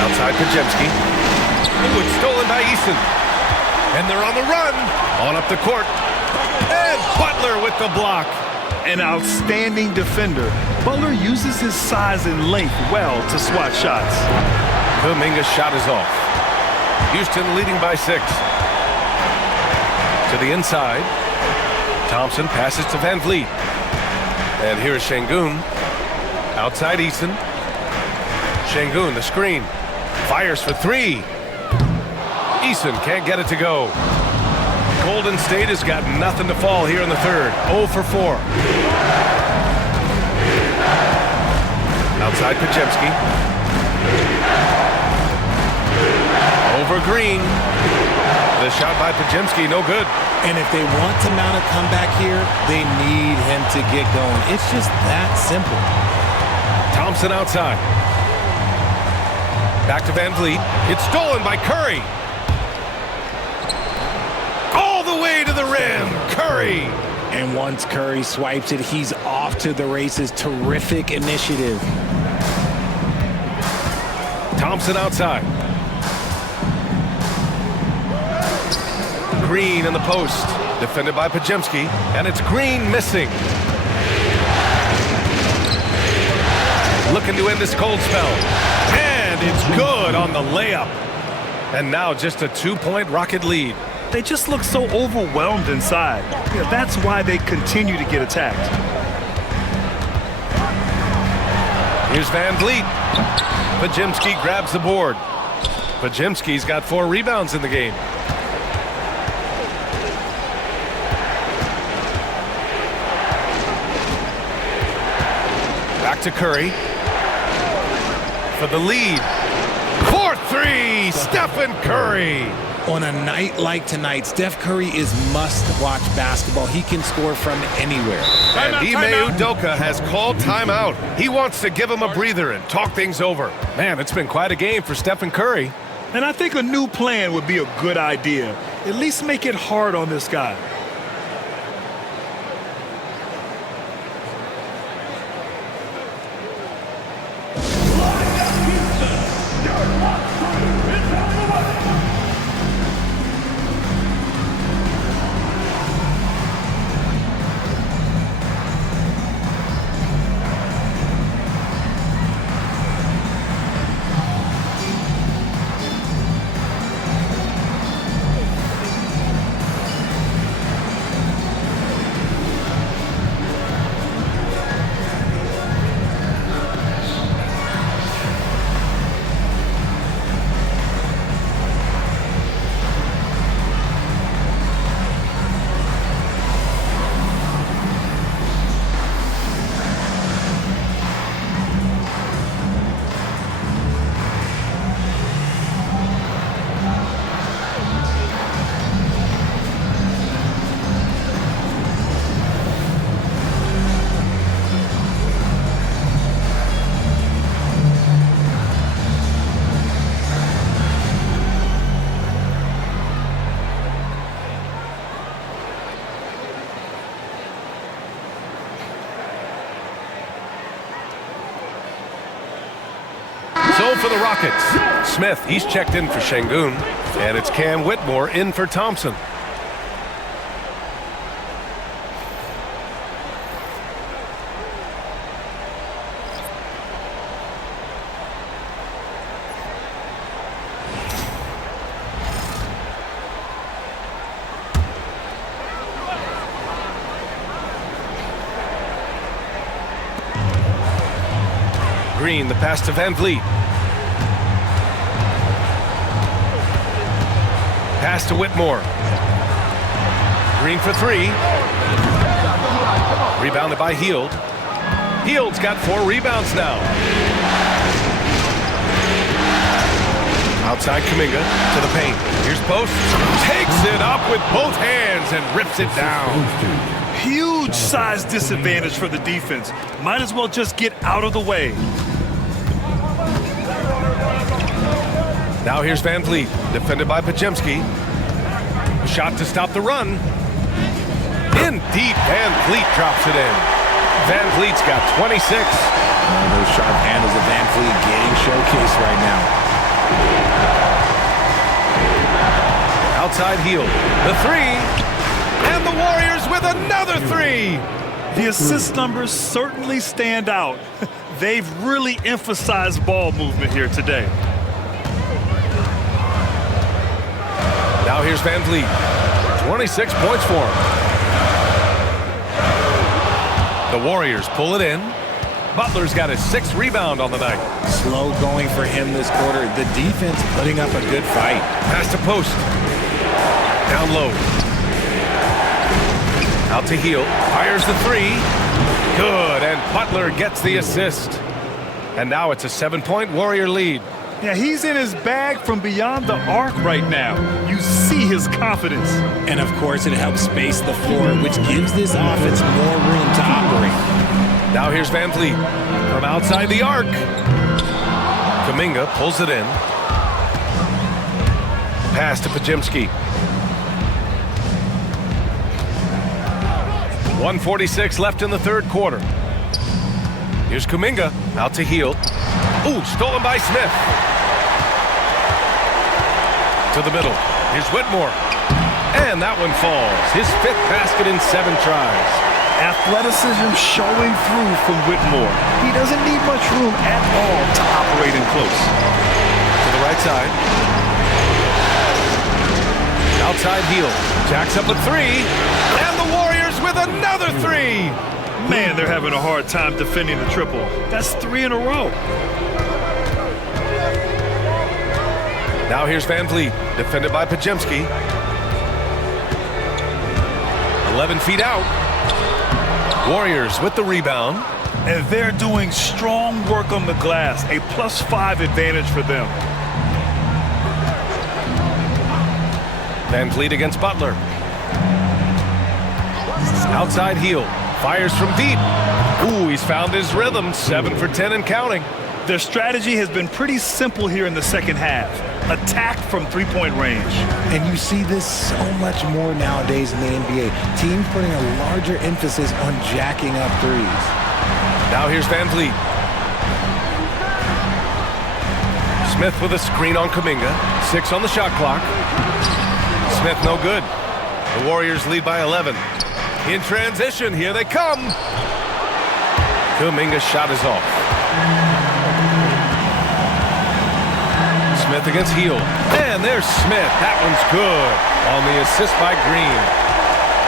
Outside Pajemski. Ooh, it's stolen by Easton. And they're on the run. On up the court. And Butler with the block. An outstanding defender. Butler uses his size and length well to swat shots. Kuminga's shot is off. Houston leading by 6. To the inside. Thompson passes to Van Vliet. And here's Şengün. Outside Eason. Şengün, the screen. Fires for 3. Eason can't get it to go. Golden State has got nothing to fall here in the third. 0 for 4. Outside Podziemski. Over Green. The shot by Podziemski, no good. And if they want to mount a comeback here, they need him to get going. It's just that simple. Thompson outside. Back to Van Vliet. It's stolen by Curry. All the way to the rim. Curry. And once Curry swipes it, he's off to the races. Terrific initiative. Thompson outside. Green in the post. Defended by Podziemski. And it's Green missing. Looking to end this cold spell. And it's good on the layup. And now just a 2-point Rocket lead. They just look so overwhelmed inside. Yeah, that's why they continue to get attacked. Here's Van Vliet. Podziemski grabs the board. Podziemski's got 4 rebounds in the game. Back to Curry. For the lead. 4-3, Stephen Curry. On a night like tonight, Steph Curry is must-watch basketball. He can score from anywhere. And Ime Udoka has called timeout. He wants to give him a breather and talk things over. Man, it's been quite a game for Stephen Curry. And I think a new plan would be a good idea. At least make it hard on this guy. So for the Rockets, Smith, he's checked in for Şengün, and it's Cam Whitmore in for Thompson. Green, the pass to Van Vliet. Pass to Whitmore. Green for 3. Rebounded by Hield. Hield's got 4 rebounds now. Outside Kuminga to the paint. Here's Post. Takes it up with both hands and rips it down. Huge size disadvantage for the defense. Might as well just get out of the way. Now here's Van Vliet, defended by Podziemski. Shot to stop the run. In deep, Van Vliet drops it in. Van Vliet's got 26. Those sharp handles of Van Vliet getting showcased right now. outside heel. The three. And the Warriors with another three. The assist numbers certainly stand out. They've really emphasized ball movement here today. Now here's Van Vliet. 26 points for him. The Warriors pull it in. Butler's got his 6th rebound on the night. Slow going for him this quarter. The defense putting up a good fight. Pass to post. Down low. Out to heel. Fires the three. Good. And Butler gets the assist. And now it's a 7-point Warrior lead. Yeah, he's in his bag from beyond the arc right now. You see his confidence. And of course, it helps space the floor, which gives this offense more room to operate. Now here's Van Vliet from outside the arc. Kuminga pulls it in. Pass to Pajemski. 1:46 left in the third quarter. Here's Kuminga out to heel. Ooh, stolen by Smith. To the middle. Here's Whitmore. And that one falls. His 5th basket in 7 tries. Athleticism showing through from Whitmore. He doesn't need much room at all to operate in close. To the right side. Outside heel. Jacks up a three. And the Warriors with another three. Man, they're having a hard time defending the triple. That's 3 in a row. Now here's Van Vliet, defended by Pajemski. 11 feet out. Warriors with the rebound. And they're doing strong work on the glass. A +5 advantage for them. Van Vliet against Butler. Outside heel. Fires from deep. Ooh, he's found his rhythm. 7 for 10 and counting. Their strategy has been pretty simple here in the second half. Attack from 3-point range. And you see this so much more nowadays in the NBA. Teams putting a larger emphasis on jacking up threes. Now here's Van Vliet. Smith with a screen on Kuminga. 6 on the shot clock. Smith no good. The Warriors lead by 11. In transition, here they come. Kuminga's shot is off. Smith against heel. And there's Smith. That one's good. On the assist by Green.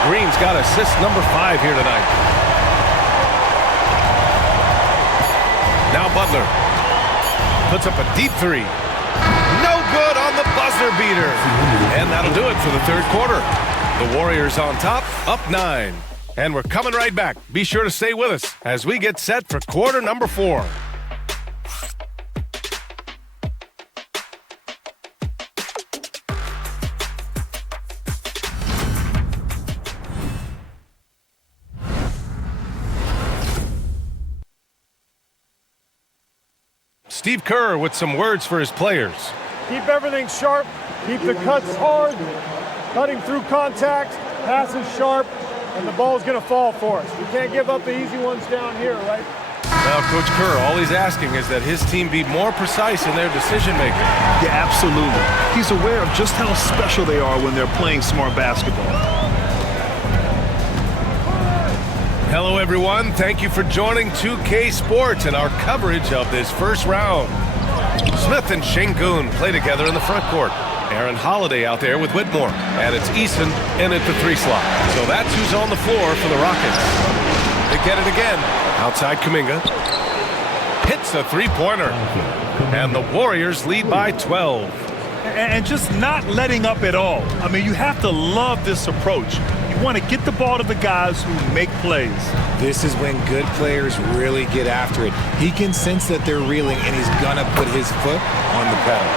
Green's got assist number 5 here tonight. Now Butler puts up a deep three. No good on the buzzer beater. And that'll do it for the third quarter. The Warriors on top, up 9. And we're coming right back. Be sure to stay with us as we get set for quarter number 4. Steve Kerr with some words for his players. Keep everything sharp. Keep the cuts hard. Cutting through contact. Passes sharp. And the ball's going to fall for us. We can't give up the easy ones down here, right? Well, Coach Kerr, all he's asking is that his team be more precise in their decision-making. Yeah, absolutely. He's aware of just how special they are when they're playing smart basketball. Hello, everyone. Thank you for joining 2K Sports and our coverage of this first round. Smith and Şengün play together in the front court. Aaron Holiday out there with Whitmore. And it's Eason in at the 3 slot. So that's who's on the floor for the Rockets. They get it again. Outside Kuminga. Hits a 3-pointer. And the Warriors lead by 12. And just not letting up at all. I mean, you have to love this approach. You want to get the ball to the guys who make plays. This is when good players really get after it. He can sense that they're reeling, and he's going to put his foot on the pedal.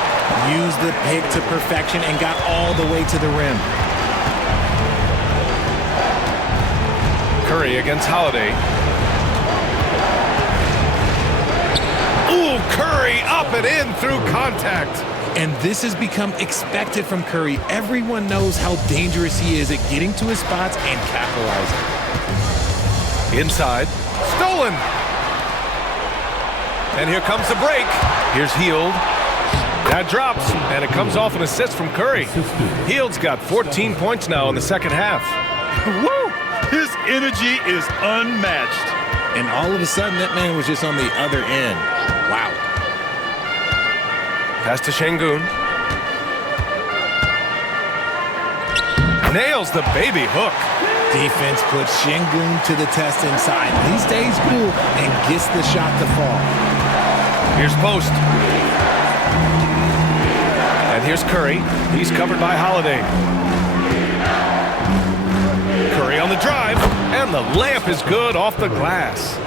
Used the pick to perfection and got all the way to the rim. Curry against Holiday. Ooh, Curry up and in through contact. And this has become expected from Curry. Everyone knows how dangerous he is at getting to his spots and capitalizing. Inside. Stolen. And here comes the break. Here's Hield. That drops, and it comes off an assist from Curry. Hield's got 14 points now in the second half. Woo! His energy is unmatched. And all of a sudden, that man was just on the other end. Wow. Pass to Şengün. Nails the baby hook. Defense puts Şengün to the test inside. He stays cool and gets the shot to fall. Here's post. And here's Curry. He's covered by Holiday. Curry on the drive, and the layup is good off the glass.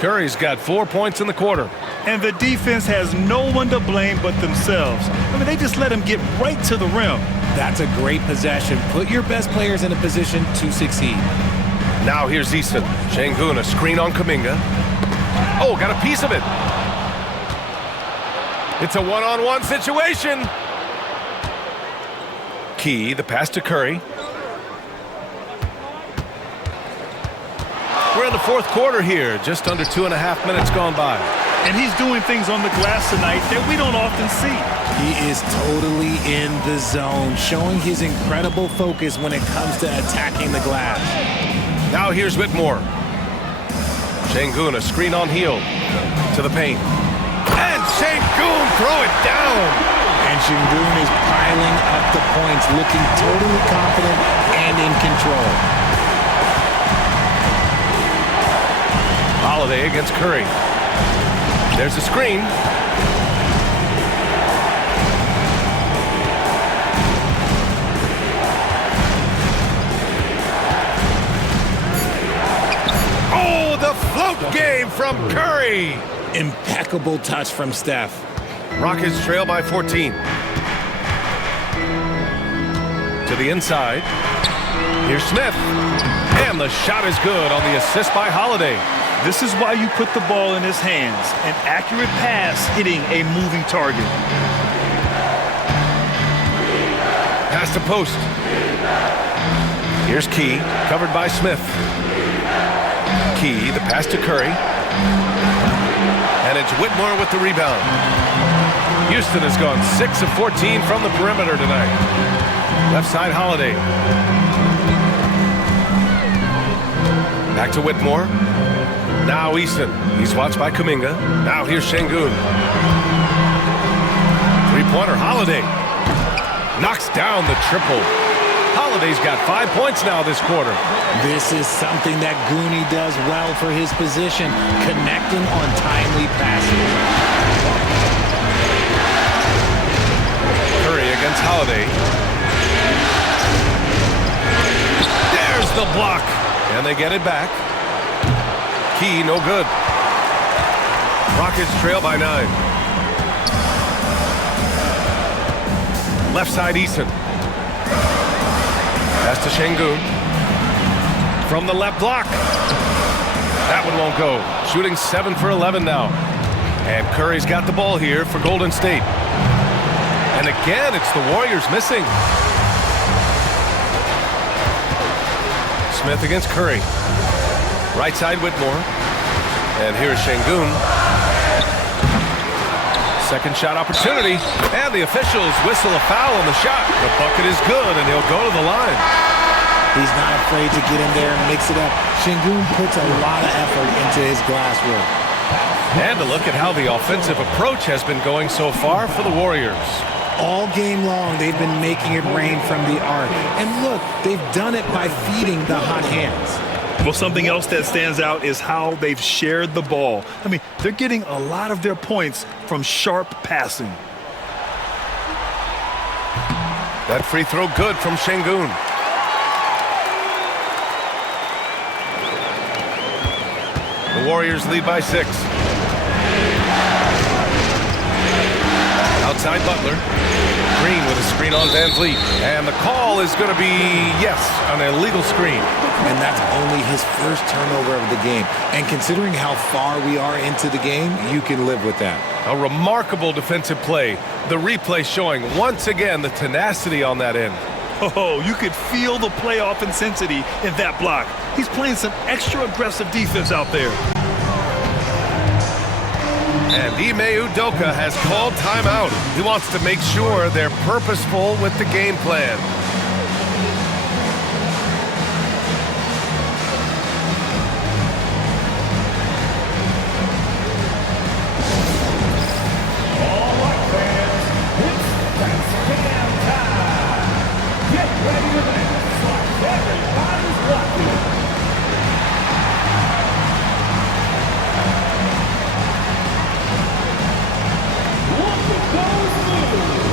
Curry's got 4 points in the quarter. And the defense has no one to blame but themselves. I mean, they just let him get right to the rim. That's a great possession. Put your best players in a position to succeed. Now here's Easton. Şengün, a screen on Kuminga. Oh, got a piece of it. It's a one-on-one situation. Key, the pass to Curry. We're in the fourth quarter here, just under 2.5 minutes gone by. And he's doing things on the glass tonight that we don't often see. He is totally in the zone, showing his incredible focus when it comes to attacking the glass. Now here's Whitmore. Şengün, a screen on Hield. To the paint. And Şengün, throw it down. And Şengün is piling up the points, looking totally confident and in control. Holiday against Curry. There's a screen. Oh, the float game from Curry. Impeccable touch from Steph. Rockets trail by 14. To the inside. Here's Smith. And the shot is good on the assist by Holiday. This is why you put the ball in his hands. An accurate pass hitting a moving target. Pass to post. Here's Key, covered by Smith. Key, the pass to Curry. And it's Whitmore with the rebound. Houston has gone 6 of 14 from the perimeter tonight. Left side Holiday. Back to Whitmore. Now Easton. He's watched by Kuminga. Now here's Şengün. Three-pointer Holiday. Knocks down the triple. Holiday's got 5 points now this quarter. This is something that Goonie does well for his position, connecting on timely passes. Curry against Holiday. There's the block. And they get it back. Key, no good. Rockets trail by 9. Left side Easton. Pass to Şengün. From the left block. That one won't go. Shooting 7 for 11 now. And Curry's got the ball here for Golden State. And again, it's the Warriors missing. Smith against Curry. Right side Whitmore. And here's Şengün. Second shot opportunity. And the officials whistle a foul on the shot. The bucket is good, and he'll go to the line. He's not afraid to get in there and mix it up. Şengün puts a lot of effort into his glass work. And to look at how the offensive approach has been going so far for the Warriors. All game long, they've been making it rain from the arc. And look, they've done it by feeding the hot hands. Well, something else that stands out is how they've shared the ball. I mean, they're getting a lot of their points from sharp passing. That free throw good from Şengün. The Warriors lead by 6. Outside Butler. Green with a screen on Van Vliet. And the call is going to be, yes, an illegal screen. And that's only his first turnover of the game. And considering how far we are into the game, you can live with that. A remarkable defensive play. The replay showing once again the tenacity on that end. Oh, you could feel the playoff intensity in that block. He's playing some extra aggressive defense out there. And Ime Udoka has called timeout. He wants to make sure they're purposeful with the game plan. All right, fans, it's touchdown time. Get ready to dance like everybody's watching. Look at those moves.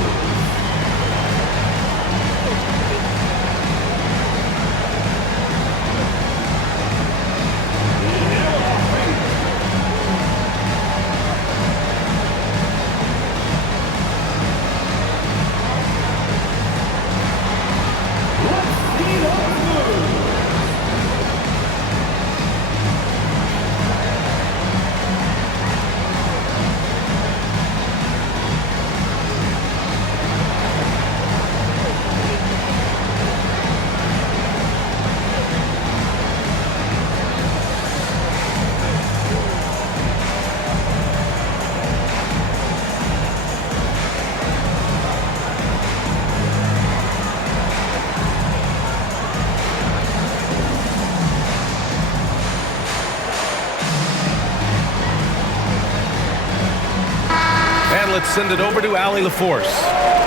Let's see those moves. And let's send it over to Allie LaForce.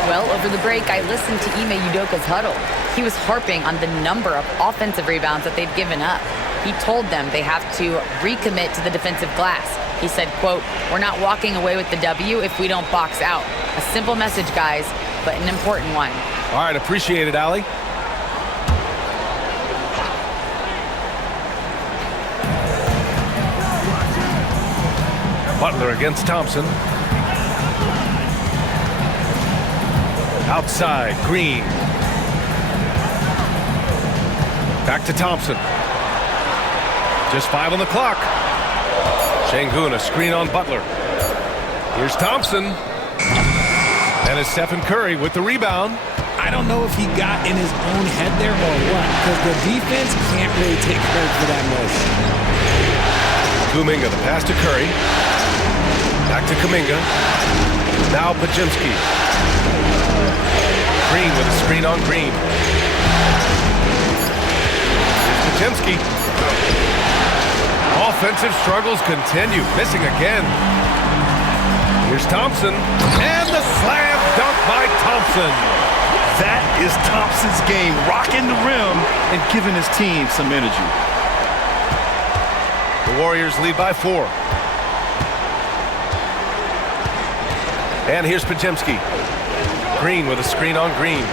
Well, over the break, I listened to Ime Udoka's huddle. He was harping on the number of offensive rebounds that they've given up. He told them they have to recommit to the defensive glass. He said, quote, "We're not walking away with the W if we don't box out." A simple message, guys, but an important one. All right, appreciate it, Allie. Butler against Thompson. Outside, Green. Back to Thompson. Just 5 on the clock. Şengün, a screen on Butler. Here's Thompson. And it's Stephen Curry with the rebound. I don't know if he got in his own head there or what, because the defense can't really take credit for that miss. Kuminga, the pass to Curry. Back to Kuminga. Now Pajemski. Green with a screen on Green. Here's Pajemski. Offensive struggles continue. Missing again. Here's Thompson. And the slam dunk by Thompson. That is Thompson's game, rocking the rim and giving his team some energy. The Warriors lead by 4. And here's Pajemski. Green with a screen on Green.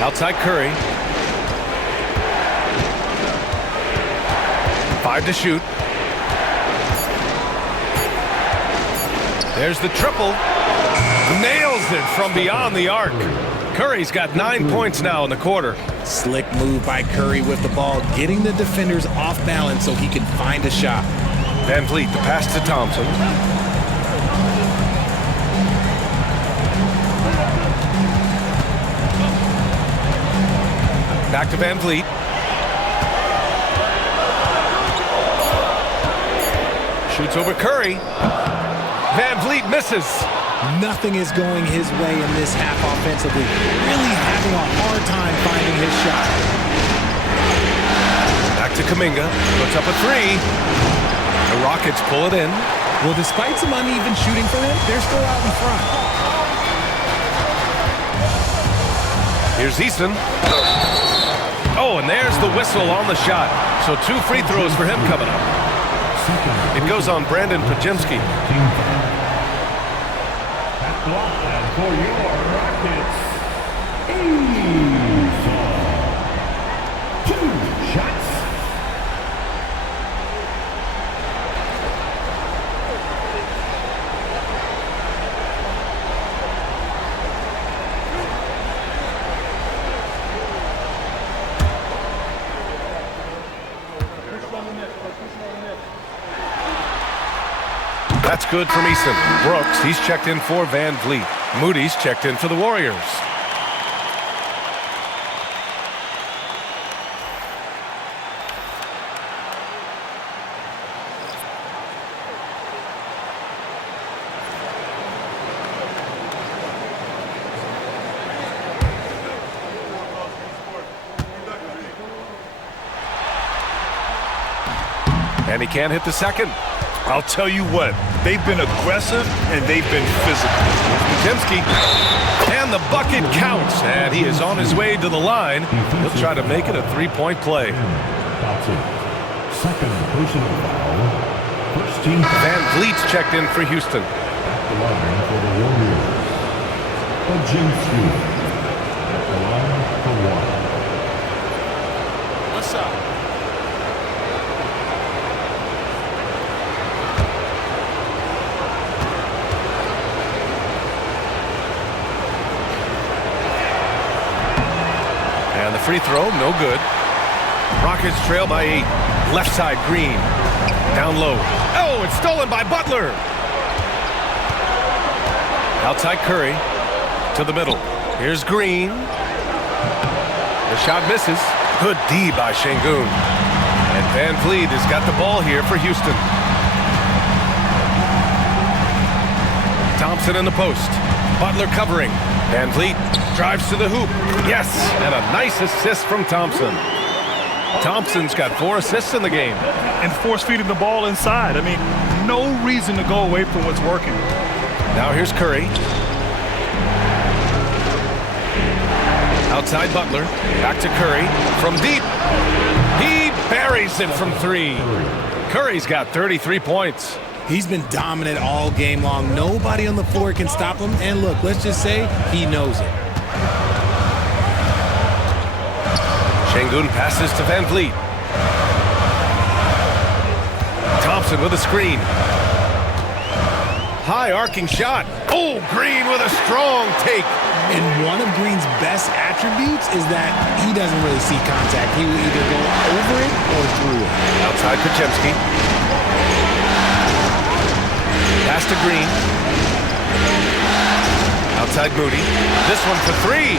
Outside Curry. 5 to shoot. There's the triple. Nails it from beyond the arc. Curry's got 9 points now in the quarter. Slick move by Curry with the ball, getting the defenders off balance so he can find a shot. Van Vliet, the pass to Thompson. Back to Van Vliet. Shoots over Curry. Van Vliet misses. Nothing is going his way in this half offensively. Really having a hard time finding his shot. Back to Kuminga. Puts up a 3. The Rockets pull it in. Well, despite some uneven shooting for him, they're still out in front. Here's Eason. Oh, and there's the whistle on the shot. So 2 free throws for him coming up. It goes on Brandon Pajemski. For your Rockets, 2 shots. That's good from Eason. Brooks, he's checked in for Van Vliet. Moody's checked in for the Warriors. And he can't hit the second. I'll tell you what, they've been aggressive and they've been physical. Pajemski, and the bucket counts, and he is on his way to the line. He'll try to make it a three-point play. Second personal foul. First team foul. Van Vliet's checked in for Houston. At the line for the Warriors. Pajemski at the line for one. What's up? And the free throw, no good. Rockets trail by 8. Left side, Green. Down low. Oh, it's stolen by Butler. Outside Curry. To the middle. Here's Green. The shot misses. Good D by Şengün. And Van Vliet has got the ball here for Houston. Thompson in the post. Butler covering. Van Vliet drives to the hoop. Yes, and a nice assist from Thompson. Thompson's got 4 assists in the game. And force-feeding the ball inside. I mean, no reason to go away from what's working. Now here's Curry. Outside Butler. Back to Curry. From deep. He buries it from 3. Curry's got 33 points. He's been dominant all game long. Nobody on the floor can stop him. And look, let's just say he knows it. Şengün passes to Van Vliet. Thompson with a screen. High arcing shot. Oh, Green with a strong take. And one of Green's best attributes is that he doesn't really see contact. He will either go over it or through it. Outside Pajemski. Pass to Green. Outside Moody. This one for 3.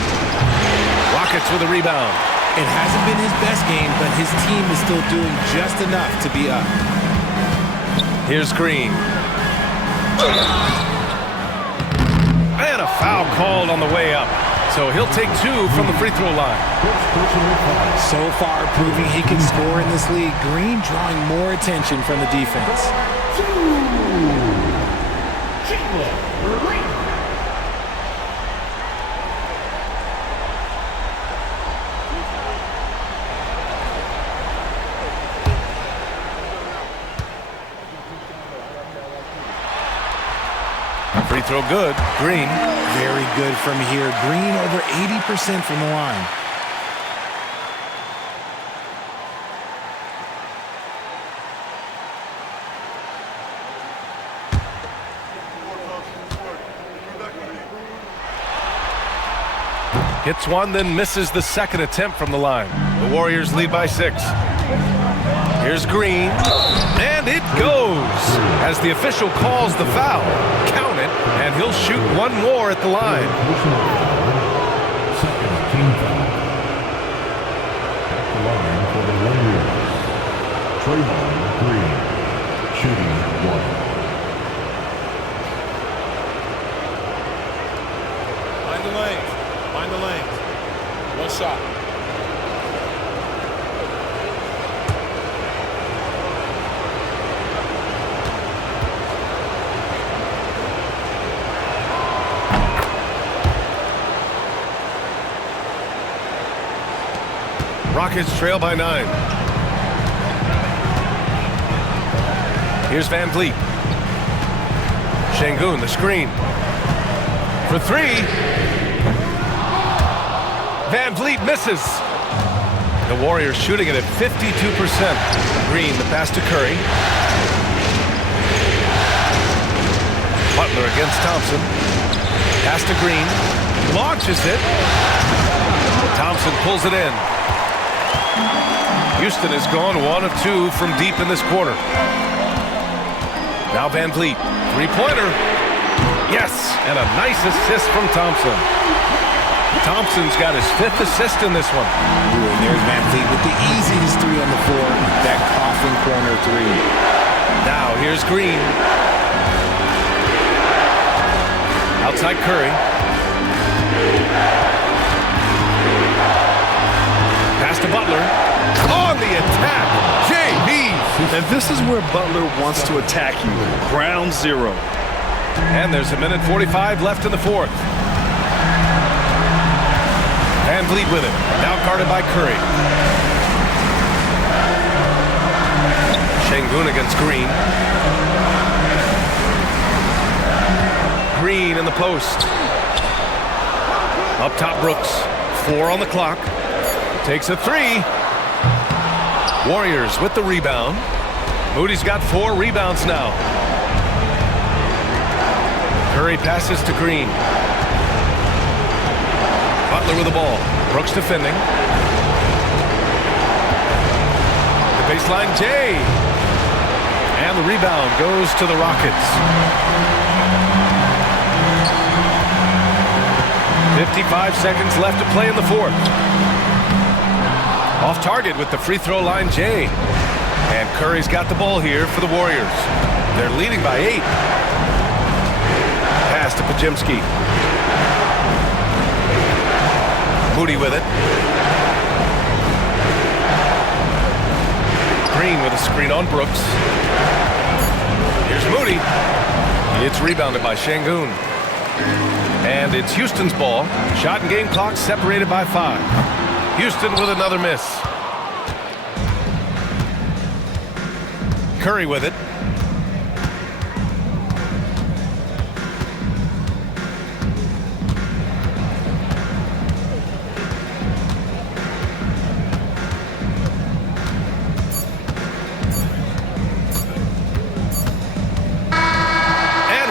Rockets with a rebound. It hasn't been his best game, but his team is still doing just enough to be up. Here's Green. And a foul called on the way up. So he'll take 2 from the free throw line. So far proving he can score in this league. Green drawing more attention from the defense. Free throw good. Green. Very good from here. Green over 80% from the line. Hits one, then misses the second attempt from the line. The Warriors lead by 6. Here's Green. And it goes as the official calls the foul. Count it, and he'll shoot one more at the line. Second team foul. At the line for the Warriors. Trayvon Green, shooting 1. Find the lanes. Find the lanes. One shot. Rockets trail by 9. Here's Van Vliet. Şengün, the screen. For 3. Van Vliet misses. The Warriors shooting it at 52%. Green, the pass to Curry. Butler against Thompson. Pass to Green. Launches it. Thompson pulls it in. Houston has gone 1 of 2 from deep in this quarter. Now Van Vliet. Three-pointer. Yes, and a nice assist from Thompson. Thompson's got his 5th assist in this one. Ooh, and there's Van Vliet with the easiest 3 on the floor. That coffin corner 3. Now here's Green. Outside Curry. Pass to Butler. On the attack, JB. And this is where Butler wants to attack you. Ground zero. And there's a minute 45 left in the fourth. Van Vliet with it. Now guarded by Curry. Şengün against Green. Green in the post. Up top, Brooks. 4 on the clock. Takes a 3. Warriors with the rebound. Moody's got 4 rebounds now. Curry passes to Green. Butler with the ball. Brooks defending. The baseline, Jay. And the rebound goes to the Rockets. 55 seconds left to play in the fourth. Off target with the free throw line, Jay. And Curry's got the ball here for the Warriors. They're leading by 8. Pass to Podziemski. Moody with it. Green with a screen on Brooks. Here's Moody. It's rebounded by Şengün. And it's Houston's ball. Shot and game clock separated by 5. Houston with another miss. Curry with it.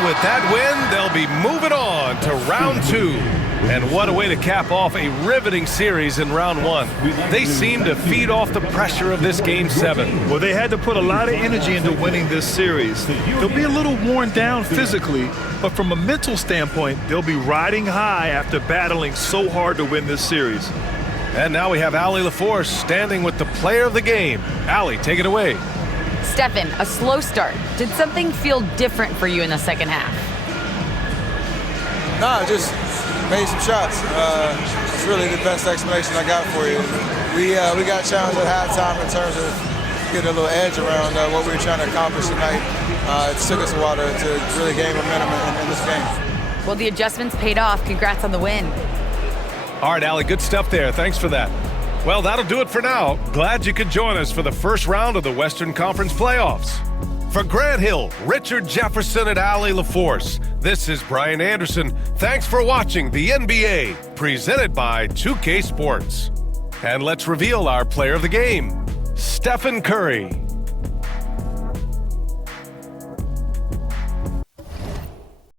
With that win, they'll be moving on to round 2. And what a way to cap off a riveting series in round 1. They seem to feed off the pressure of this Game 7. Well, they had to put a lot of energy into winning this series. They'll be a little worn down physically, but from a mental standpoint, they'll be riding high after battling so hard to win this series. And now we have Allie LaForce standing with the player of the game. Allie, take it away. Stephen, a slow start. Did something feel different for you in the second half? No, just made some shots. It's really the best explanation I got for you. We got challenged at halftime in terms of getting a little edge around what we were trying to accomplish tonight. It took us a while to really gain momentum in this game. Well, the adjustments paid off. Congrats on the win. All right, Allie, good stuff there. Thanks for that. Well, that'll do it for now. Glad you could join us for the first round of the Western Conference playoffs. For Grant Hill, Richard Jefferson, and Allie LaForce, this is Brian Anderson. Thanks for watching the NBA, presented by 2K Sports. And let's reveal our player of the game, Stephen Curry.